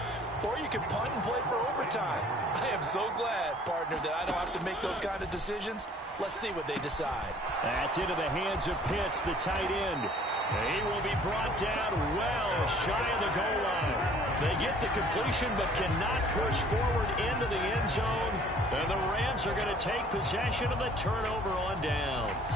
or you can punt and play for overtime. I am so glad, partner, that I don't have to make those kind of decisions. Let's see what they decide. That's into the hands of Pitts, the tight end. He will be brought down well shy of the goal line. They get the completion but cannot push forward into the end zone. And the Rams are going to take possession of the turnover on downs.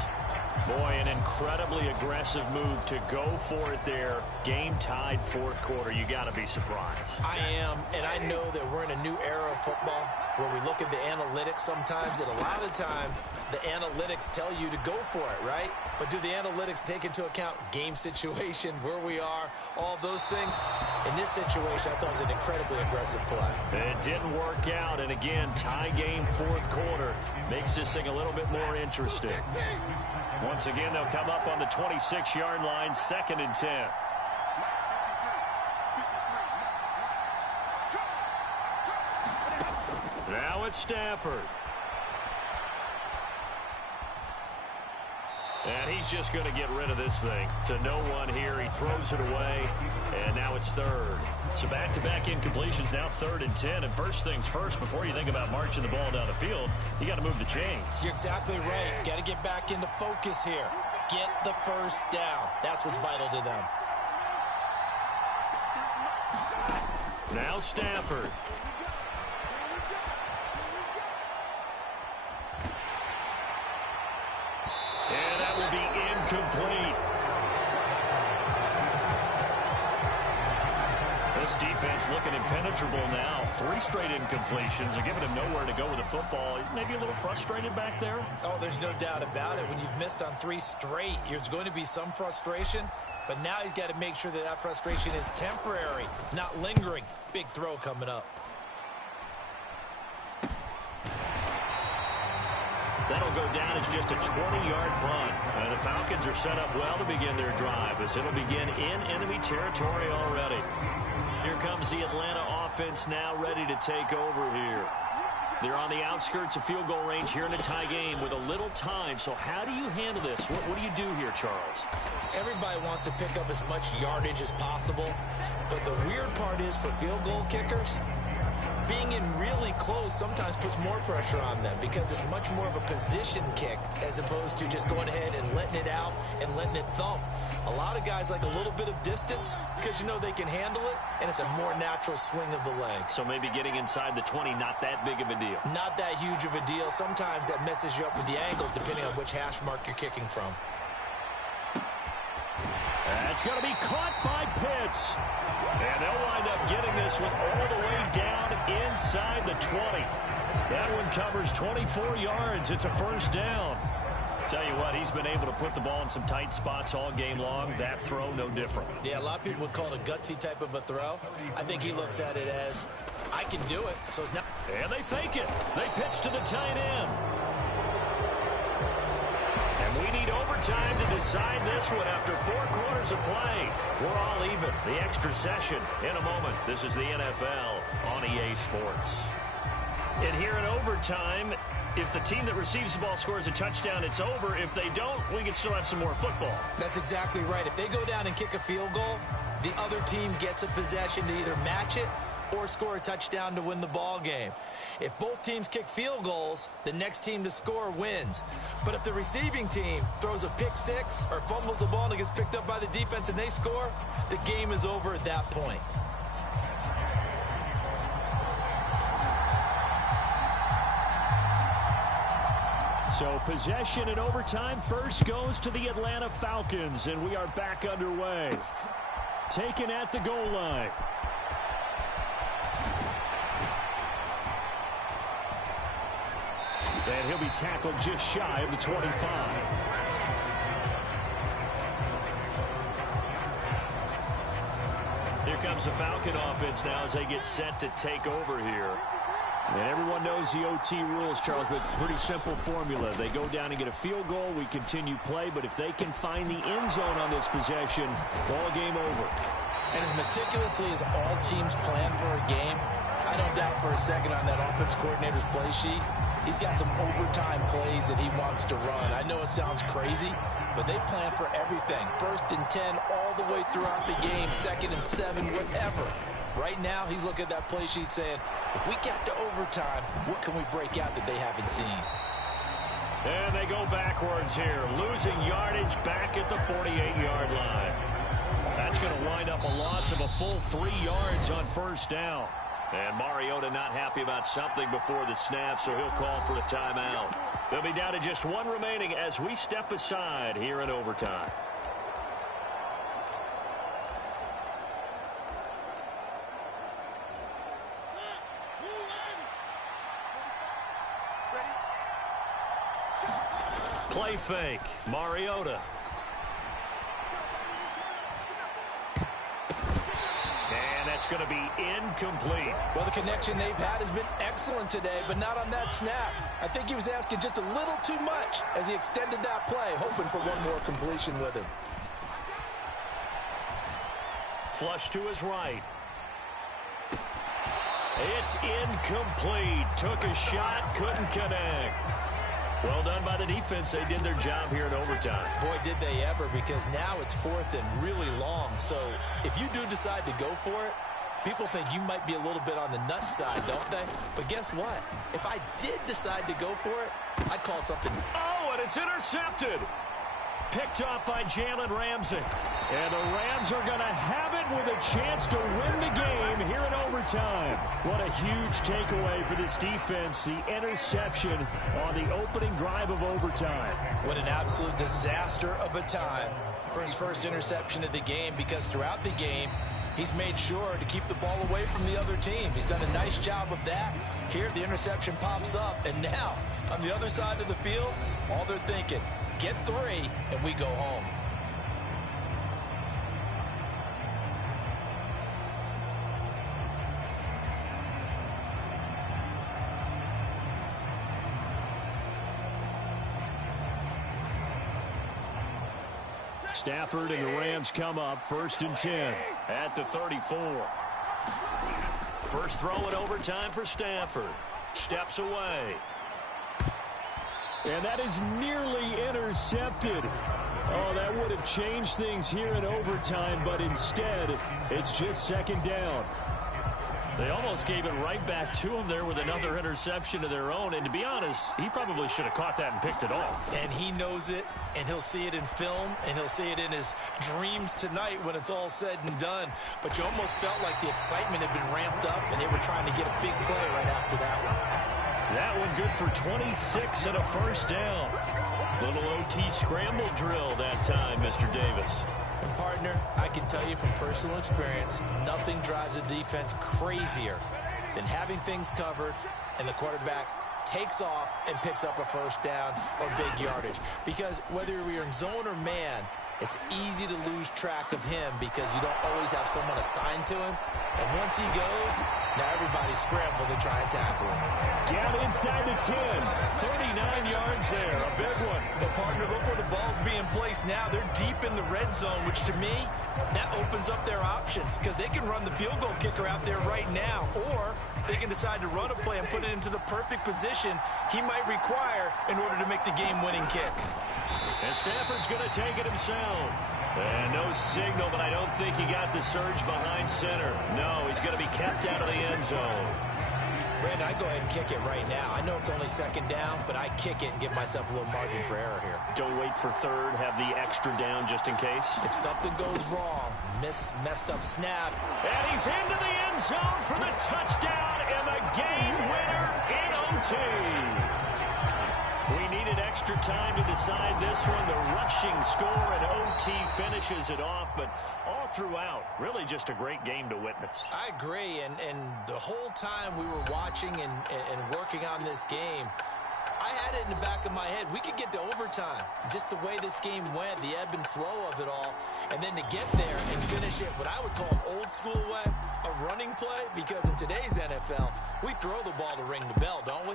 Boy, an incredibly aggressive move to go for it there. Game tied 4th quarter. You got to be surprised. I am, and I know that we're in a new era of football where we look at the analytics sometimes, and a lot of time the analytics tell you to go for it, right? But do the analytics take into account game situation, where we are, all those things? In this situation, I thought it was an incredibly aggressive play. It didn't work out, and again, tie game 4th quarter makes this thing a little bit more interesting. Once again, they'll come up on the 26-yard line, 2nd and 10. Now it's Stafford. And he's just going to get rid of this thing to no one here. He throws it away, and now it's 3rd. So back-to-back incompletions, now 3rd and 10. And first things first, before you think about marching the ball down the field, you got to move the chains. You're exactly right. Got to get back into focus here. Get the first down. That's what's vital to them. Now Stafford. And that will be incomplete. This defense looking impenetrable now. 3 straight incompletions. They're giving him nowhere to go with the football. Maybe a little frustrated back there. Oh, there's no doubt about it. When you've missed on 3 straight, there's going to be some frustration. But now he's got to make sure that that frustration is temporary, not lingering. Big throw coming up. That'll go down as just a 20-yard punt. And the Falcons are set up well to begin their drive as it'll begin in enemy territory already. Here comes the Atlanta offense now ready to take over here. They're on the outskirts of field goal range here in a tie game with a little time. So how do you handle this? What do you do here, Charles? Everybody wants to pick up as much yardage as possible. But the weird part is for field goal kickers, being in really close sometimes puts more pressure on them because it's much more of a position kick as opposed to just going ahead and letting it out and letting it thump. A lot of guys like a little bit of distance because you know they can handle it, and it's a more natural swing of the leg. So maybe getting inside the 20, not that big of a deal. Not that huge of a deal. Sometimes that messes you up with the angles depending on which hash mark you're kicking from. That's going to be caught by Pitts. And they'll wind up getting this one all the way down inside the 20. That one covers 24 yards. It's a first down. Tell you what, he's been able to put the ball in some tight spots all game long. That throw, no different. Yeah, a lot of people would call it a gutsy type of a throw. I think he looks at it as, I can do it. So it's not. And they fake it. They pitch to the tight end. And we need overtime to decide this one after 4 quarters of play. We're all even. The extra session in a moment. This is the NFL on EA Sports. And here in overtime, if the team that receives the ball scores a touchdown, it's over. If they don't, we can still have some more football. That's exactly right. If they go down and kick a field goal, the other team gets a possession to either match it or score a touchdown to win the ball game. If both teams kick field goals, the next team to score wins. But if the receiving team throws a pick six or fumbles the ball and it gets picked up by the defense and they score, the game is over at that point. So possession in overtime first goes to the Atlanta Falcons, and we are back underway. Taken at the goal line. And he'll be tackled just shy of the 25. Here comes the Falcon offense now as they get set to take over here. And everyone knows the OT rules, Charles, but pretty simple formula. They go down and get a field goal, we continue play, but if they can find the end zone on this possession, ball game over. And as meticulously as all teams plan for a game, I don't doubt for a second on that offense coordinator's play sheet, he's got some overtime plays that he wants to run. I know it sounds crazy, but they plan for everything. 1st and 10 all the way throughout the game, 2nd and 7, whatever. Right now, he's looking at that play sheet saying, if we get to overtime, what can we break out that they haven't seen? And they go backwards here, losing yardage back at the 48-yard line. That's going to wind up a loss of a full 3 yards on first down. And Mariota not happy about something before the snap, so he'll call for a timeout. They'll be down to just 1 remaining as we step aside here in overtime. Play fake. Mariota. And that's going to be incomplete. Well, the connection they've had has been excellent today, but not on that snap. I think he was asking just a little too much as he extended that play, hoping for one more completion with him. Flush to his right. It's incomplete. Took a shot, couldn't connect. Well done by the defense. They did their job here in overtime. Boy, did they ever, because now it's 4th and really long. So if you do decide to go for it, people think you might be a little bit on the nut side, don't they? But guess what? If I did decide to go for it, I'd call something. Oh, and it's intercepted. Picked off by Jalen Ramsey. And the Rams are going to have it with a chance to win the game here in overtime. What a huge takeaway for this defense, the interception on the opening drive of overtime. What an absolute disaster of a time for his first interception of the game, because throughout the game, he's made sure to keep the ball away from the other team. He's done a nice job of that. Here, the interception pops up, and now, on the other side of the field, all they're thinking, get 3, and we go home. Stafford and the Rams come up 1st and 10. At the 34. First throw in overtime for Stafford. Steps away. And that is nearly intercepted. Oh, that would have changed things here in overtime, but instead, it's just 2nd down. They almost gave it right back to him there with another interception of their own. And to be honest, he probably should have caught that and picked it off. And he knows it, and he'll see it in film, and he'll see it in his dreams tonight when it's all said and done. But you almost felt like the excitement had been ramped up, and they were trying to get a big play right after that one. That one good for 26 and a first down. Little OT scramble drill that time, Mr. Davis. And partner, I can tell you from personal experience, nothing drives a defense crazier than having things covered and the quarterback takes off and picks up a first down or big yardage. Because whether you're in zone or man, it's easy to lose track of him because you don't always have someone assigned to him. And once he goes, now everybody's scrambling to try and tackle him. Down inside the 10. 39 yards there, a big one. But partner, look where the ball's being placed now. They're deep in the red zone, which to me, that opens up their options because they can run the field goal kicker out there right now, or they can decide to run a play and put it into the perfect position he might require in order to make the game-winning kick. And Stafford's going to take it himself. And no signal, but I don't think he got the surge behind center. No, he's going to be kept out of the end zone. Brandon, I go ahead and kick it right now. I know it's only second down, but I kick it and give myself a little margin for error here. Don't wait for third. Have the extra down just in case. If something goes wrong, messed up snap. And he's into the end zone for the touchdown and the game winner in OT. We needed extra time to decide this one. The rushing score and OT finishes it off, but all throughout, really just a great game to witness. I agree, and the whole time we were watching and working on this game, I had it in the back of my head. We could get to overtime. Just the way this game went, the ebb and flow of it all, and then to get there and finish it what I would call an old school way, a running play, because in today's NFL, we throw the ball to ring the bell, don't we?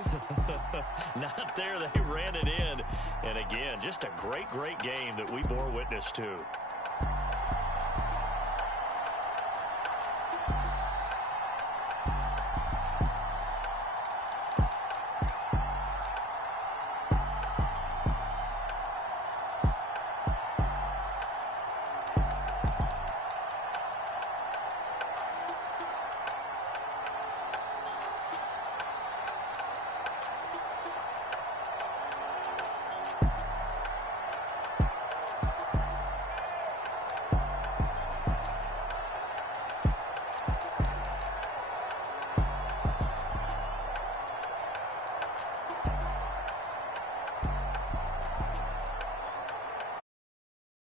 Not there. They ran it in. And again, just a great game that we bore witness to.